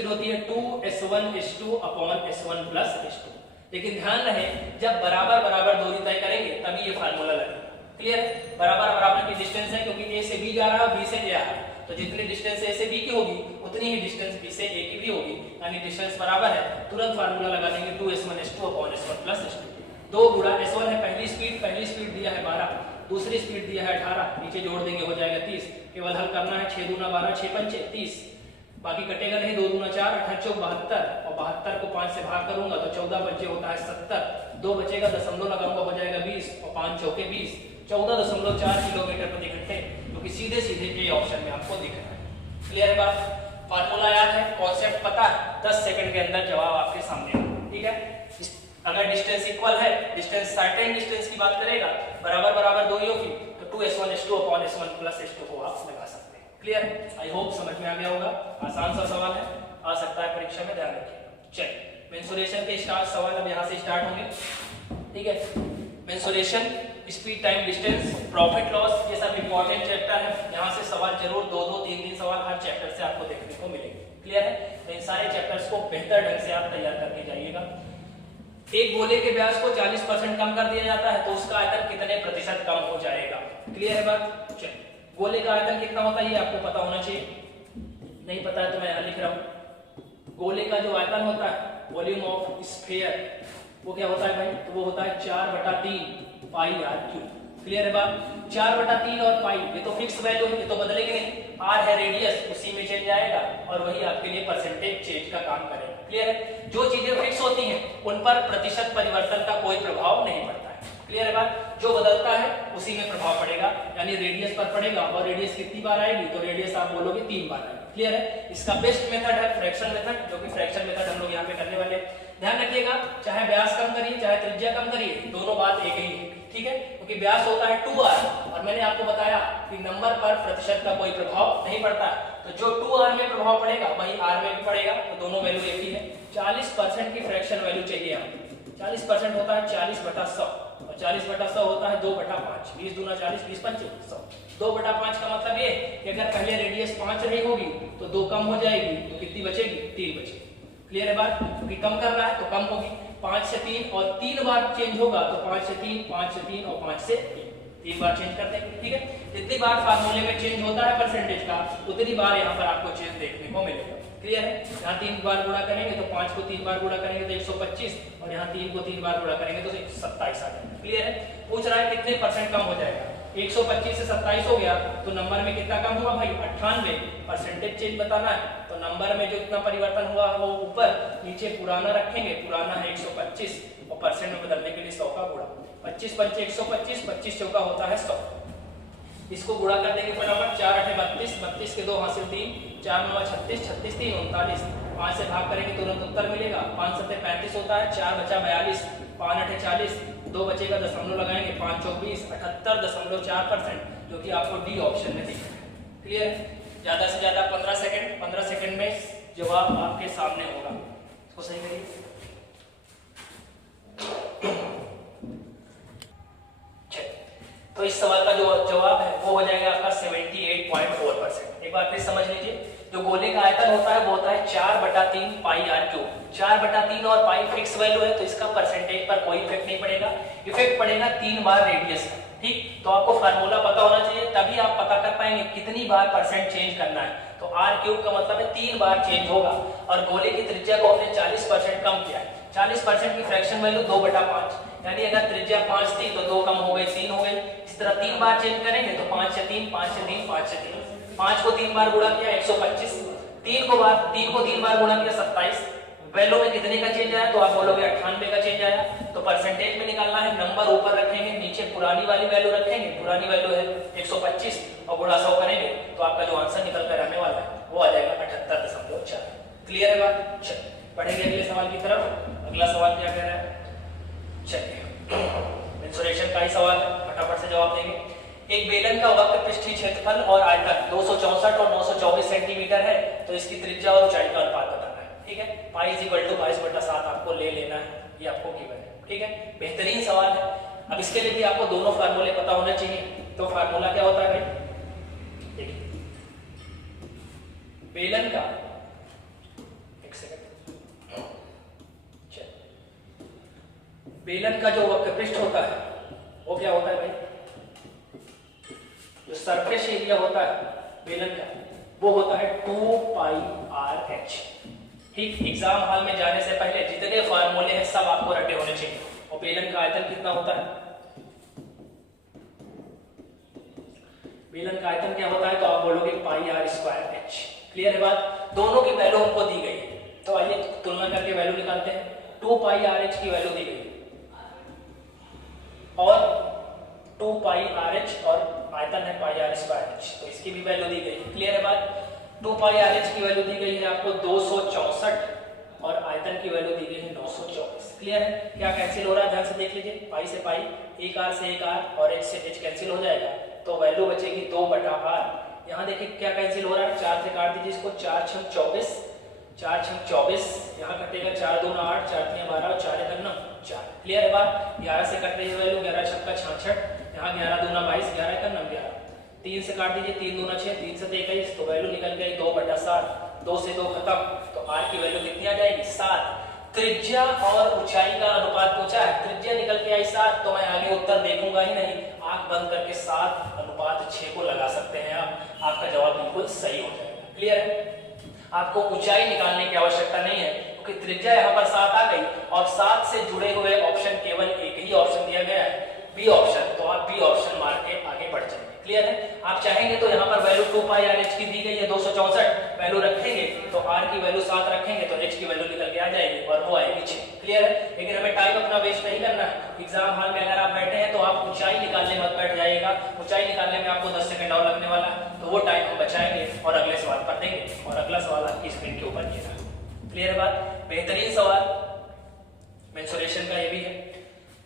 होती है 2s1s2 upon s1 plus s2। लेकिन ध्यान रहे, जब बराबर दूरी तय करेंगे तभी ये फार्मूला लगेगा। क्लियर? बराबर की डिस्टेंस है, क्योंकि ए से बी जा रहा है, बी से ए आ रहा है, तो जितनी डिस्टेंस ए से बी की होगी उतनी ही डिस्टेंस बी से ए की भी होगी, यानी डिस्टेंस बराबर है। तुरंत फार्मूला लगा देंगे 2s1s2 upon s1 plus s2। 2 गुणा s1 है पहली स्पीड दिया है 12, दूसरी स्पीड दिया है 18, नीचे जोड़ देंगे हो जाएगा 30। केवल हल करना है, 6 दूना 12, 6 पंचे 30, बाकी कटेगा नहीं, 2 दूना 4, 8 चौक 72, और 72 को 5 से भाग करूंगा तो 14 बचे होता है 70, 2 बचेगा, दशमलव लगाऊंगा हो जाएगा 20, और 5 चौके 20, 14.4 किलोमीटर प्रति घंटे, जो कि सीधे ए ऑप्शन में आपको दिख रहा है। क्लियर बात? फार्मूला याद है, कॉन्सेप्ट पता है, 10 सेकंड के अंदर जवाब आपके सामने है। ठीक है? अगर डिस्टेंस इक्वल है, डिस्टेंस सर्टेन डिस्टेंस की बात करेगा, बराबर दूरियों की, तो 2s1s2 upon s1 plus s2 को आप लगा सकते हैं। क्लियर? आई होप समझ में आ गया होगा। आसान सा सवाल है, आ सकता है परीक्षा में, ध्यान रखिएगा। चलिए मेंसुरेशन के सवाल अब यहाँ से स्टार्ट होंगे। ठीक है? Mensuration, speed, time, distance, profit loss, ये सब इंपॉर्टेंट चैप्टर है। यहाँ से सवाल जरूर 2-2, 3-3 सवाल हर चैप्टर से आपको देखने को मिलेंगे। क्लियर है? तो इन सारे चैप्टर्स को बेहतर ढंग से आप तैयार करके जाइएगा। एक गोले के व्यास को 40% कम कर दिया जाता है, तो उसका आयतन कितने प्रतिशत कम हो जाएगा? क्लियर है बात? चलिए, गोले का आयतन कितना होता है ये आपको पता होना चाहिए। नहीं पता है तो मैं यहाँ लिख रहा हूँ। गोले का जो आयतन होता है, वॉल्यूम ऑफ स्फीयर, वो क्या होता है भाई? तो वो होता है 4/3 पाई r3। क्लियर है बात? 4/3 और पाई, ये तो फिक्स वैल्यू है, ये तो बदलेंगे नहीं। r है रेडियस, उसी में चेंज आएगा, और वही आपके लिए परसेंटेज चेंज का काम करेगा। क्लियर है? जो चीजें फिक्स होती हैं उन पर प्रतिशत परिवर्तन का कोई प्रभाव नहीं पड़ता है। क्लियर है बात? जो बदलता है उसी में प्रभाव पड़ेगा, यानी रेडियस पर पड़ेगा, और रेडियस कितनी बार आएगी? तो रेडियस आप बोलोगे 3 बार आएगी। क्लियर है? इसका बेस्ट मेथड है फ्रैक्शन मेथड, जो कि फ्रैक्शन मेथड हम लोग यहाँ पे करने वाले हैं। ध्यान रखिएगा, चाहे व्यास कम करिए चाहे त्रिज्या कम करिए, दोनों बात एक ही है। ठीक है? क्योंकि व्यास होता है 2r, और मैंने आपको बताया कि नंबर पर प्रतिशत का कोई प्रभाव नहीं पड़ता, तो जो 2r में प्रभाव पड़ेगा वही r में भी पड़ेगा, तो दोनों वैल्यू एक ही है। 40% की फ्रैक्शन वैल्यू चाहिए हमें। 40% होता है 40/100, और 40/100 होता है 2/5। 20 दूना 40, 20 पंचे 100। 2/5 का मतलब ये कि अगर पहले रेडियस 5 रही होगी तो 2 कम हो जाएगी, तो कितनी बचेगी? 3 बचेगी। क्लियर है बात? क्योंकि कम कर रहा है तो कम होगी। 5 से 3 और 3 बार चेंज होगा, तो 5 से 3, 5 से 3 और 5 से 3 बार चेंज कर देंगे। ठीक है? जितनी बार फार्मूले में चेंज होता है परसेंटेज का, उतनी बार यहाँ पर आपको चेंज देखने को मिलेगा। क्लियर है? यहाँ 3 बार गुणा करेंगे तो 5 को 3 बार गुणा करेंगे तो 125, और यहाँ 3 को 3 बार गुणा करेंगे तो 27 आ जाएगा। क्लियर है? पूछ रहा है कितने परसेंट कम हो जाएगा। 125 से 27 हो गया तो नंबर में कितना कम हुआ भाई 98। परसेंटेज चेंज बताना है तो नंबर में जो इतना परिवर्तन हुआ वो ऊपर, नीचे पुराना रखेंगे, पुराना है 125 और परसेंट में बदलने के लिए 100 का गुणा। 25 पंचे 125, 25 चौका होता है 100। इसको गुणा कर देंगे फटाफट, 4 8 32, 32 के 2 हासिल 3, 4 9 36, 36 3 39, 5 से भाग करेंगे तुरंत उत्तर मिलेगा, 5 7 35 होता है, 4 बचा 42, 5 8 40, 2 बचेगा दशमलव लगाएंगे, 5 चौक 20, 78.4%, जो कि आपको डी ऑप्शन में दिख रहा है। क्लियर? ज्यादा से ज्यादा 15 सेकंड में जवाब आपके सामने होगा। इसको सही करिए। तो इस सवाल का जो जवाब है वो हो जाएगा आपका 78.4%। एक बार फिर समझ लीजिए, जो गोले का आयतन होता है वो होता है 4/3 पाई आर क्यूब। 4/3 और पाई फिक्स वैल्यू है तो इसका परसेंटेज पर कोई इफेक्ट नहीं पड़ेगा, इफेक्ट पड़ेगा 3 बार रेडियस का। ठीक, तो आपको फार्मूला पता होना चाहिए, तभी आप पता कर पाएंगे कितनी बार परसेंट चेंज करना है। तो आर क्यूब का मतलब है 3 बार चेंज होगा और गोले की त्रिज्या को हमने 40% कम किया है। 40% की फ्रैक्शन वैल्यू 2/5, यानी अगर त्रिज्या 5 थी तो 2 कम हो गए 3 हो गए। इस तरह 3 बार चेंज करेंगे तो 5 से 3, 5 से 3, 5 से 3, 5 को 3 बार गुणा किया 125, 3 को 3 बार गुणा किया 27। वैल्यू में कितने का चेंज आया तो आप बोलोगे 98 का चेंज आया। तो परसेंटेज में निकालना है, नंबर ऊपर रखेंगे, नीचे पुरानी वाली वैल्यू रखेंगे, पुरानी वैल्यू है 125 और गुणा 100 करेंगे तो आपका जो आंसर निकल कर आने वाला है वो आ जाएगा 78.4। क्लियर है बात? चलिए बढ़ेंगे अगले सवाल की तरफ। अगला सवाल क्या कह रहा है? चलिए मेंसुरेशन का ही सवाल है, फटाफट से जवाब देंगे। एक बेलन का वक्र पृष्ठीय क्षेत्रफल और आयतन 264 और 924 सेंटीमीटर है, तो इसकी त्रिज्या और ऊंचाई का अनुपात बताना है। ठीक है, पाई = 22/7 आपको ले लेना है, ये आपको गिवन है। ठीक है, बेहतरीन सवाल है। अब इसके लिए भी आपको दोनों फार्मूले पता होने चाहिए। तो फार्मूला क्या होता है भाई? देखिए, बेलन का बेलन का जो वक्र पृष्ठ होता है वो क्या होता है भाई? जो सरफेस एरिया होता है बेलन का वो होता है 2πr(h). ठीक, एग्जाम हॉल में जाने से पहले जितने फार्मूले हैं सब आपको रटे होने चाहिए। और बेलन का आयतन कितना होता है? बेलन का आयतन क्या होता है? तो आप बोलोगे πr²h। क्लियर है बात? दोनों की वैल्यू हमको दी गई है, तो आइए तुलना करके वैल्यू निकालते हैं। 2πr(h) की वैल्यू दी गई और 2πr(h) और आयतन है πr²h, तो इसकी भी वैल्यू दी गई। क्लियर है बात? 2πr(h) की वैल्यू दी गई है आपको 264 और आयतन की वैल्यू दी गई है 924। क्लियर है? क्या कैंसिल हो रहा है? ध्यान से देख लीजिए, पाई से पाई, एक r से एक r और h से h कैंसिल हो जाएगा, तो वैल्यू बचेगी 2/r। यहाँ देखिए क्या कैंसिल हो रहा है, 4 से काट दीजिए इसको, 4 × 24, 4 × 24, यहाँ कटेगा 4 दूना 8, 4 3 12 और 4 1 9 4। क्लियर है बात? 11 से कट रही है वैल्यू, 11 × 6 = 66, यहाँ 11 दूना 22, 11 1 9 11। 3 से काट दीजिए, 3 दूना 6, 3 से 21, तो वैल्यू निकल गई 2/7। 2 से 2 खत्म, तो r की वैल्यू कितनी आ जाएगी? 7। त्रिज्या और ऊंचाई का अनुपात पूछा है, त्रिज्या निकल के आई 7, तो मैं आगे उत्तर देखूंगा ही नहीं, आंख बंद करके 7/6 को लगा सकते हैं आप, आपका जवाब बिल्कुल सही हो जाएगा। क्लियर है? आपको ऊंचाई निकालने की आवश्यकता नहीं है क्योंकि त्रिज्या यहाँ पर 7 आ गई और 7 से जुड़े हुए ऑप्शन केवल एक ही ऑप्शन दिया गया है, बी ऑप्शन, तो आप बी ऑप्शन मार के आगे बढ़ जाएंगे। क्लियर है? आप चाहेंगे तो यहाँ पर वैल्यू 2πr(h) की दी गई है 264, वैल्यू रखेंगे तो r की वैल्यू 7 रखेंगे तो h की वैल्यू निकल के आ जाएगी और वो आएगी 6। क्लियर है? लेकिन हमें टाइम अपना वेस्ट नहीं करना है। एग्जाम हॉल में अगर आप बैठे हैं तो आप ऊंचाई निकालने मत बैठ जाइएगा, ऊंचाई निकालने में आपको 10 सेकंड और लगने वाला है, तो वो टाइम हम बचाएंगे और अगले सवाल पर देंगे। और अगला सवाल आपकी स्क्रीन के ऊपर ये रहा। क्लियर है बात? बेहतरीन सवाल मेंसुरेशन का ये भी है।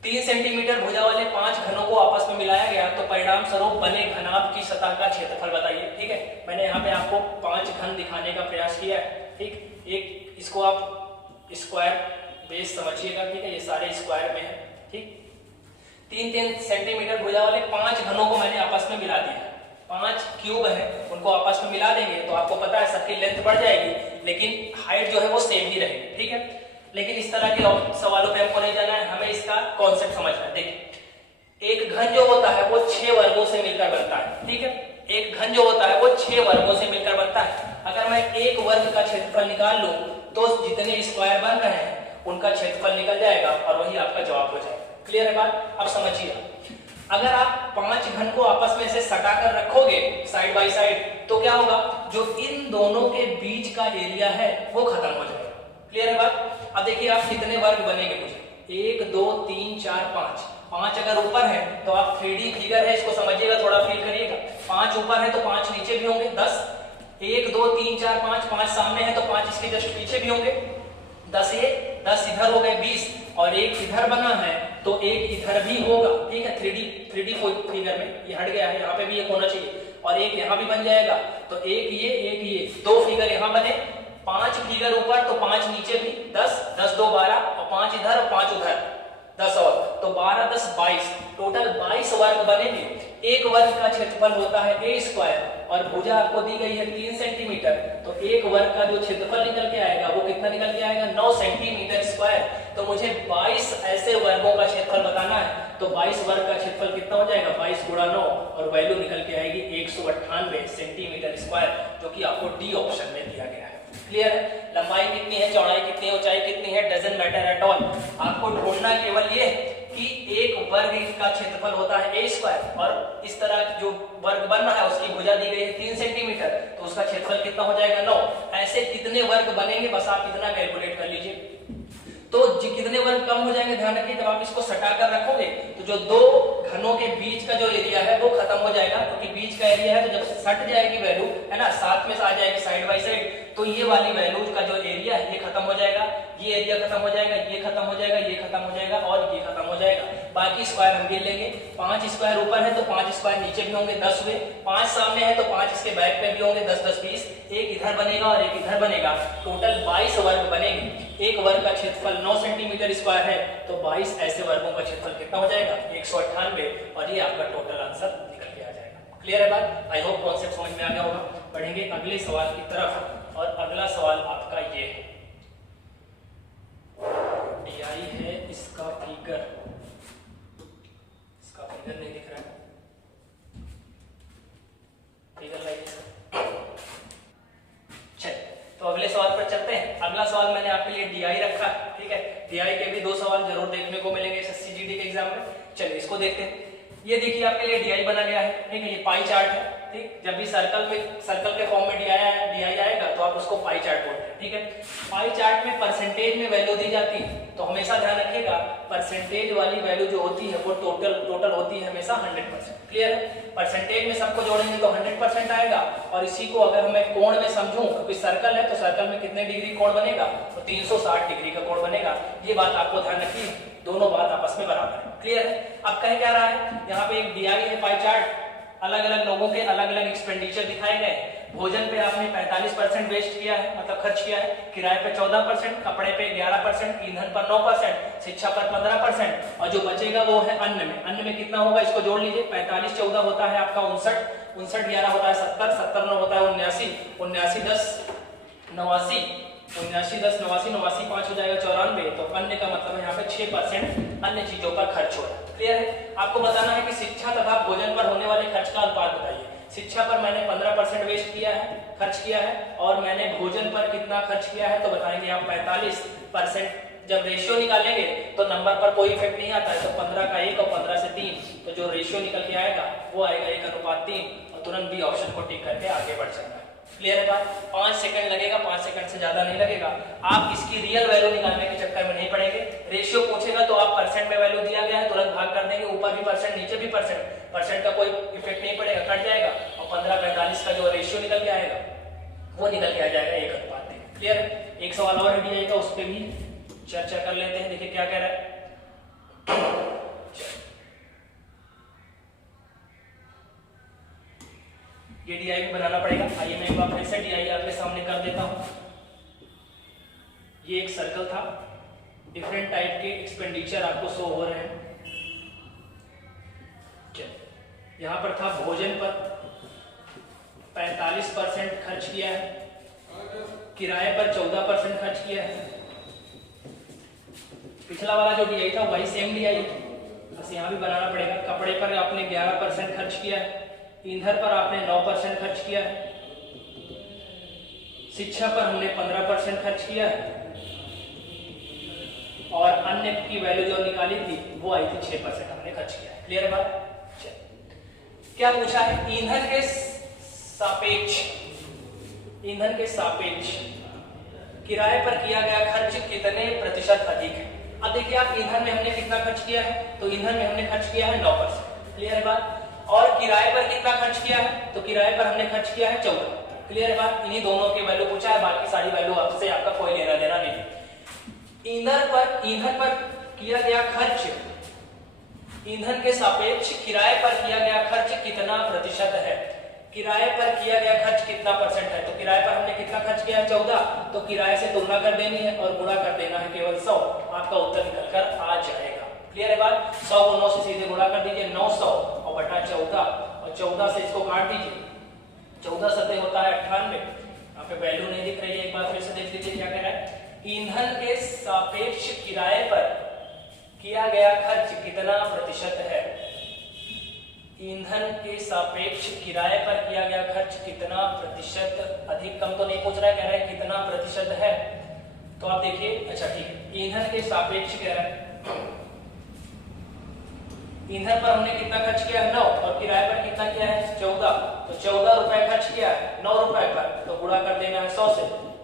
3 सेंटीमीटर भुजा वाले 5 घनों को आपस में मिलाया गया तो परिणाम स्वरूप बने घनाभ की सतह का क्षेत्रफल बताइए। ठीक है, मैंने यहाँ पे आपको 5 घन दिखाने का प्रयास किया है। ठीक, एक इसको आप स्क्वायर बेस समझिएगा। ठीक है, ये सारे स्क्वायर में है। ठीक, 3-3 सेंटीमीटर भुजा वाले 5 घनों को मैंने आपस में मिला दिया। 5 क्यूब है, उनको आपस में मिला देंगे तो आपको पता है सबकी लेंथ बढ़ जाएगी लेकिन हाइट जो है वो सेम ही रहेगी। ठीक है, लेकिन इस तरह के सवालों पे हमको नहीं जाना है, हमें इसका कॉन्सेप्ट समझना है। देखिए, एक घन जो होता है वो 6 वर्गों से मिलकर बनता है। ठीक है, एक घन जो होता है वो 6 वर्गों से मिलकर बनता है। अगर मैं एक वर्ग का क्षेत्रफल निकाल लूं तो जितने स्क्वायर बन रहे हैं उनका क्षेत्रफल निकल जाएगा और वही आपका जवाब हो जाएगा। क्लियर है बात? अब समझिए, अगर आप 5 घन को आपस में से सटा कर रखोगे साइड बाय साइड तो क्या होगा, जो इन दोनों के बीच का एरिया है वो खत्म हो जाएगा। क्लियर है बात? अब देखिए आप कितने वर्ग बनेंगे, मुझे 1 2 3 4 5, 5 अगर ऊपर है तो आप 3D फिगर है इसको समझिएगा, थोड़ा फील करिएगा। 5 ऊपर है तो 5 नीचे भी होंगे, 10, 1 2 3 4 5, 5 सामने है तो 5 इसके जस्ट पीछे भी होंगे, 10 ये 10 इधर हो गए 20, और एक इधर बना है तो एक इधर भी होगा। ठीक है, 3D फिगर में ये हट गया है, यहाँ पे भी एक होना चाहिए, और एक यहाँ भी बन जाएगा, तो एक ये 2 फिगर यहाँ बने, 5 फिगर ऊपर तो 5 नीचे भी, 10 10 2 12, और 5 इधर और 5 उधर, 10 और, तो 12 10 22, टोटल 22 वर्ग बनेंगे। एक वर्ग का क्षेत्रफल होता है a स्क्वायर, और भुजा आपको दी गई है 3 सेंटीमीटर, तो एक वर्ग का जो क्षेत्रफल निकल के आएगा वो कितना निकल के आएगा, 9 सेंटीमीटर स्क्वायर। तो मुझे 22 ऐसे वर्गों का क्षेत्रफल बताना है, तो 22 वर्ग का क्षेत्रफल कितना हो जाएगा, 22 गुणा 9, और वैल्यू निकल के आएगी 198 सेंटीमीटर स्क्वायर, जो कि आपको डी ऑप्शन में दिया गया है। क्लियर है? लंबाई कितनी है, चौड़ाई कितनी है, ऊंचाई कितनी है, डजंट मैटर एट ऑल। आपको ढूंढना केवल ये कि एक वर्ग का क्षेत्रफल होता है a स्क्वायर, और इस तरह जो वर्ग बन रहा है उसकी भुजा दी गई है 3 सेंटीमीटर, तो उसका क्षेत्रफल कितना हो जाएगा, 9। ऐसे कितने वर्ग बनेंगे बस आप इतना कैलकुलेट कर लीजिए। तो कितने वर्ग कम हो जाएंगे, ध्यान रखिए, जब आप इसको सटा कर रखोगे तो जो 2 घनों के बीच का जो एरिया है वो खत्म हो जाएगा, क्योंकि बीच का एरिया है, तो जब सट जाएगी वैल्यू है ना, साथ में आ जाएगी साइड बाय साइड, तो ये वाली वैल्यू का जो एरिया है ये खत्म हो जाएगा, ये एरिया खत्म हो जाएगा, ये खत्म हो जाएगा, ये खत्म हो जाएगा, और ये खत्म हो जाएगा। बाकी स्क्वायर हम गिन लेंगे, 5 स्क्वायर ऊपर है तो 5 स्क्वायर नीचे भी होंगे, 10 हुए, 5 सामने है तो 5 इसके बैक पे भी होंगे, 10 10 20, एक इधर बनेगा और एक इधर बनेगा, टोटल 22 वर्ग बनेंगे। एक वर्ग का क्षेत्रफल 9 सेंटीमीटर स्क्वायर है, तो 22 ऐसे वर्गों का क्षेत्रफल कितना हो जाएगा, 198, और ये आपका टोटल आंसर निकल के आ जाएगा। क्लियर है बात? आई होप कॉन्सेप्ट समझ में आ गया होगा। बढ़ेंगे अगले सवाल की तरफ, और अगला सवाल आपका ये है, DI है, इसका फिगर नहीं दिख रहा है, फिगर लाइक। चल तो अगले सवाल पर चलते हैं। अगला सवाल मैंने आपके लिए DI रखा है, ठीक है, DI के भी 2 सवाल जरूर देखने को मिलेंगे SSC GD के एग्जाम में। चलिए इसको देखते हैं। ये देखिए आपके लिए DI बना गया है, ठीक है, ये पाई चार्ट है, ठीक। जब भी सर्कल के फॉर्म में DI आएगा तो आप उसको पाई चार्ट बोलते हैं, ठीक है। पाई चार्ट में परसेंटेज में वैल्यू दी जाती है, तो हमेशा ध्यान रखिएगा परसेंटेज वाली वैल्यू जो होती है वो टोटल होती है हमेशा 100%। क्लियर है? परसेंटेज में सबको जोड़ेंगे तो 100% आएगा, और इसी को अगर मैं कोण में समझूं, क्योंकि सर्कल है तो सर्कल में कितने डिग्री कोण बनेगा, तो 360 डिग्री का कोण बनेगा। ये बात आपको ध्यान रखिए, दोनों बात आपस में बराबर है। क्लियर है? अब कह क्या रहा है, यहाँ पे एक DI है पाई चार्ट, अलग अलग लोगों के अलग अलग एक्सपेंडिचर दिखाए गए। भोजन पे आपने 45% वेस्ट किया है, मतलब खर्च किया है, किराए पे 14%, कपड़े पे 11%, ईंधन पर 9%, शिक्षा पर 15%, और जो बचेगा वो है अन्न में। अन्न में कितना होगा, इसको जोड़ लीजिए, 45 14 होता है आपका 59, 59 11 होता है 70, 70 9 होता है 79, 79 10 89, 79 10 89, 89 5 हो जाएगा 94। तो अन्य का मतलब है यहाँ पे 6% अन्य चीजों पर खर्च हो रहा है। क्लियर है? आपको बताना है कि शिक्षा तथा भोजन पर होने वाले खर्च का अनुपात बताइए। शिक्षा पर मैंने 15% वेस्ट किया है, खर्च किया है, और मैंने भोजन पर कितना खर्च किया है, तो बताएंगे आप 45%। जब रेशियो निकालेंगे तो नंबर पर कोई इफेक्ट नहीं आता है, तो 15 का 1 और 15 से 3, तो जो रेशियो निकल के आएगा वो आएगा 1:3, और तुरंत बी ऑप्शन को टिक करके आगे बढ़ जाना है। क्लियर है बात? 5 सेकंड लगेगा, 5 सेकंड से ज्यादा नहीं लगेगा। आप इसकी रियल वैल्यू निकालने के चक्कर में नहीं पड़ेंगे। रेशियो पूछेगा तो आप परसेंट में वैल्यू दिया गया है तुरंत भाग कर देंगे, ऊपर भी परसेंट नीचे भी परसेंट का कोई इफेक्ट नहीं पड़ेगा, कट जाएगा, और 15-45 का जो रेशियो निकल के आएगा वो निकल के आ जाएगा 1:3। क्लियर है? एक सवाल और रेडी आएगा, उस पर भी चर्चा कर लेते हैं। देखिए क्या कह रहा है, ये DI भी बनाना पड़ेगा। आइए मैं एक बार फिर से DI आपके सामने कर देता हूं। ये एक सर्कल था, डिफरेंट टाइप के एक्सपेंडिचर आपको शो हो रहे हैं। यहां पर था भोजन पर 45% खर्च किया है, किराए पर 14% खर्च किया है। पिछला वाला जो DI था वही सेम DI है, बस यहाँ भी बनाना पड़ेगा। कपड़े पर आपने 11% खर्च किया है, ईंधन पर आपने 9% खर्च किया है, शिक्षा पर हमने 15% खर्च किया है, और अन्य की वैल्यू जो निकाली थी वो आई थी 6% हमने खर्च किया है। क्लियर है बात? क्या पूछा है, ईंधन के सापेक्ष किराए पर किया गया खर्च कितने प्रतिशत अधिक है। अब देखिए आप, ईंधन में हमने कितना खर्च किया है, तो ईंधन में हमने खर्च किया है 9%, क्लियर है बात। और किराए पर कितना खर्च किया है, तो किराए पर हमने खर्च किया है 14, क्लियर है बात। इन्हीं दोनों के वैल्यू पूछा है, बाकी सारी वैल्यू आपसे आपका कोई लेना देना नहीं। ईंधन पर किया गया खर्च, ईंधन के सापेक्ष किराए पर किया गया खर्च कितना प्रतिशत है, किराए पर किया गया खर्च कितना परसेंट है। तो किराए पर हमने कितना खर्च किया है 14, तो किराए से तुलना कर देनी है और गुणा कर देना है केवल 100, आपका उत्तर निकल कर आ जाएगा, क्लियर है बात। 100 को 9 से सीधे गुणा कर दीजिए, 900 और बटा 14, और 14 से इसको काट दीजिए, 14 सतह होता है 98। यहाँ पे वैल्यू नहीं दिख रही है, एक बार फिर से देख लीजिए क्या कह रहा है, ईंधन के सापेक्ष किराए पर किया गया खर्च कितना प्रतिशत है, ईंधन के सापेक्ष किराए पर किया गया खर्च कितना प्रतिशत अधिक, कम तो नहीं पूछ रहा है, कह रहा है कितना प्रतिशत है। तो आप देखिए, अच्छा ठीक है, ईंधन के सापेक्ष कह रहा है, ईंधन पर हमने कितना खर्च किया है 9, और किराए पर कितना किया है 14, तो 14 रुपए खर्च किया है 9 रुपए पर, तो गुणा कर देना है 100 से,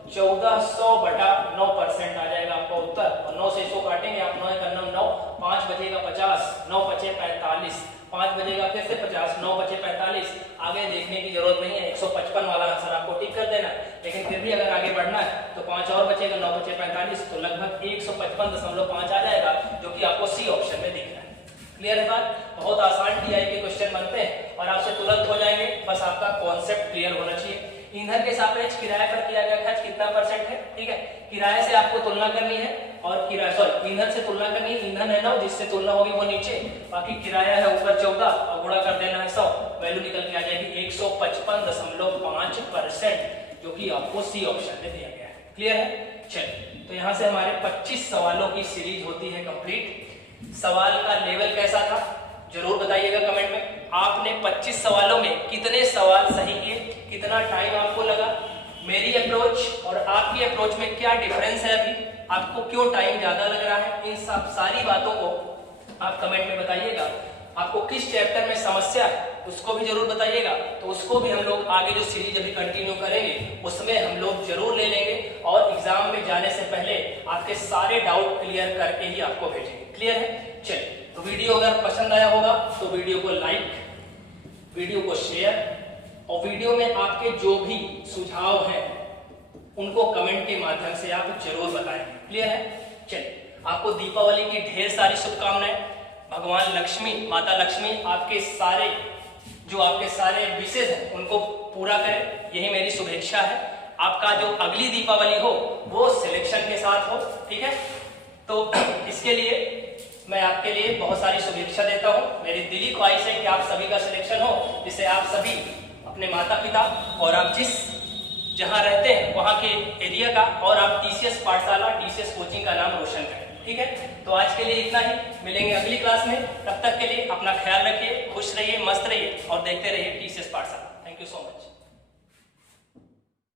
1400 बटा 9% आ जाएगा आपका उत्तर। और 9 से इसको काटेंगे आप, 9 का 9, 5 बचेगा 50, 9 बचे 45, 5 बजेगा फिर से 50, 9 बचे 45, आगे देखने की जरूरत नहीं है, 155 वाला आंसर आपको टिक कर देना है। लेकिन फिर भी अगर आगे बढ़ना है तो 5 और बचेगा, 9 बचे 45, तो लगभग 155.5 आ जाएगा, जो कि आपको सी ऑप्शन में दिख रहा है, क्लियर है बात। बहुत आसान टीआई के क्वेश्चन बनते हैं और आपसे तुरंत हो जाएंगे, बस आपका कॉन्सेप्ट क्लियर होना चाहिए। ईंधन के सापेक्ष किराए पर किया गया खर्च कितना परसेंट है, ठीक है, किराए से आपको तुलना करनी है, और ईंधन से तुलना करनी है, ईंधन है 9, जिससे तुलना होगी वो नीचे, बाकी किराया है ऊपर 14, और गुणा कर देना है 100, वैल्यू निकल के आ जाएगी 155.5%, जो कि आपको सी ऑप्शन में दिया गया है, क्लियर है। चलिए, तो यहाँ से हमारे 25 सवालों की सीरीज होती है कंप्लीट। सवाल का लेवल कैसा था जरूर बताइएगा कमेंट में। आपने 25 सवालों में कितने सवाल सही किए, कितना टाइम आपको लगा, मेरी अप्रोच और आपकी अप्रोच में क्या डिफरेंस है, अभी आपको क्यों टाइम ज्यादा लग रहा है, इन सब सारी बातों को आप कमेंट में बताइएगा। आपको किस चैप्टर में समस्या है उसको भी जरूर बताइएगा, तो उसको भी हम लोग आगे जो सीरीज अभी कंटिन्यू करेंगे उसमें हम लोग जरूर ले लेंगे, और एग्जाम में जाने से पहले आपके सारे डाउट क्लियर करके ही आपको भेजेंगे, क्लियर है। चलिए, तो वीडियो अगर पसंद आया होगा तो वीडियो को लाइक, वीडियो को शेयर, और वीडियो में आपके जो भी सुझाव हैं उनको कमेंट के माध्यम से आप जरूर बताएं, क्लियर है। चलिए, आपको दीपावली की ढेर सारी शुभकामनाएं। भगवान लक्ष्मी, माता लक्ष्मी आपके सारे विशेष हैं उनको पूरा करें, यही मेरी शुभेच्छा है। आपका जो अगली दीपावली हो वो सिलेक्शन के साथ हो, ठीक है। तो इसके लिए मैं आपके लिए बहुत सारी शुभेच्छा देता हूँ। मेरी दिली ख्वाहिश है कि आप सभी का सिलेक्शन हो, जिससे आप सभी अपने माता पिता और आप जहाँ रहते हैं वहाँ के एरिया का, और आप टीसीएस पाठशाला, टीसीएस कोचिंग का नाम रोशन करें, ठीक है। तो आज के लिए इतना ही, मिलेंगे अगली क्लास में। तब तक के लिए अपना ख्याल रखिए, खुश रहिए, मस्त रहिए और देखते रहिए टीसीएस पाठशाला। Thank you so much.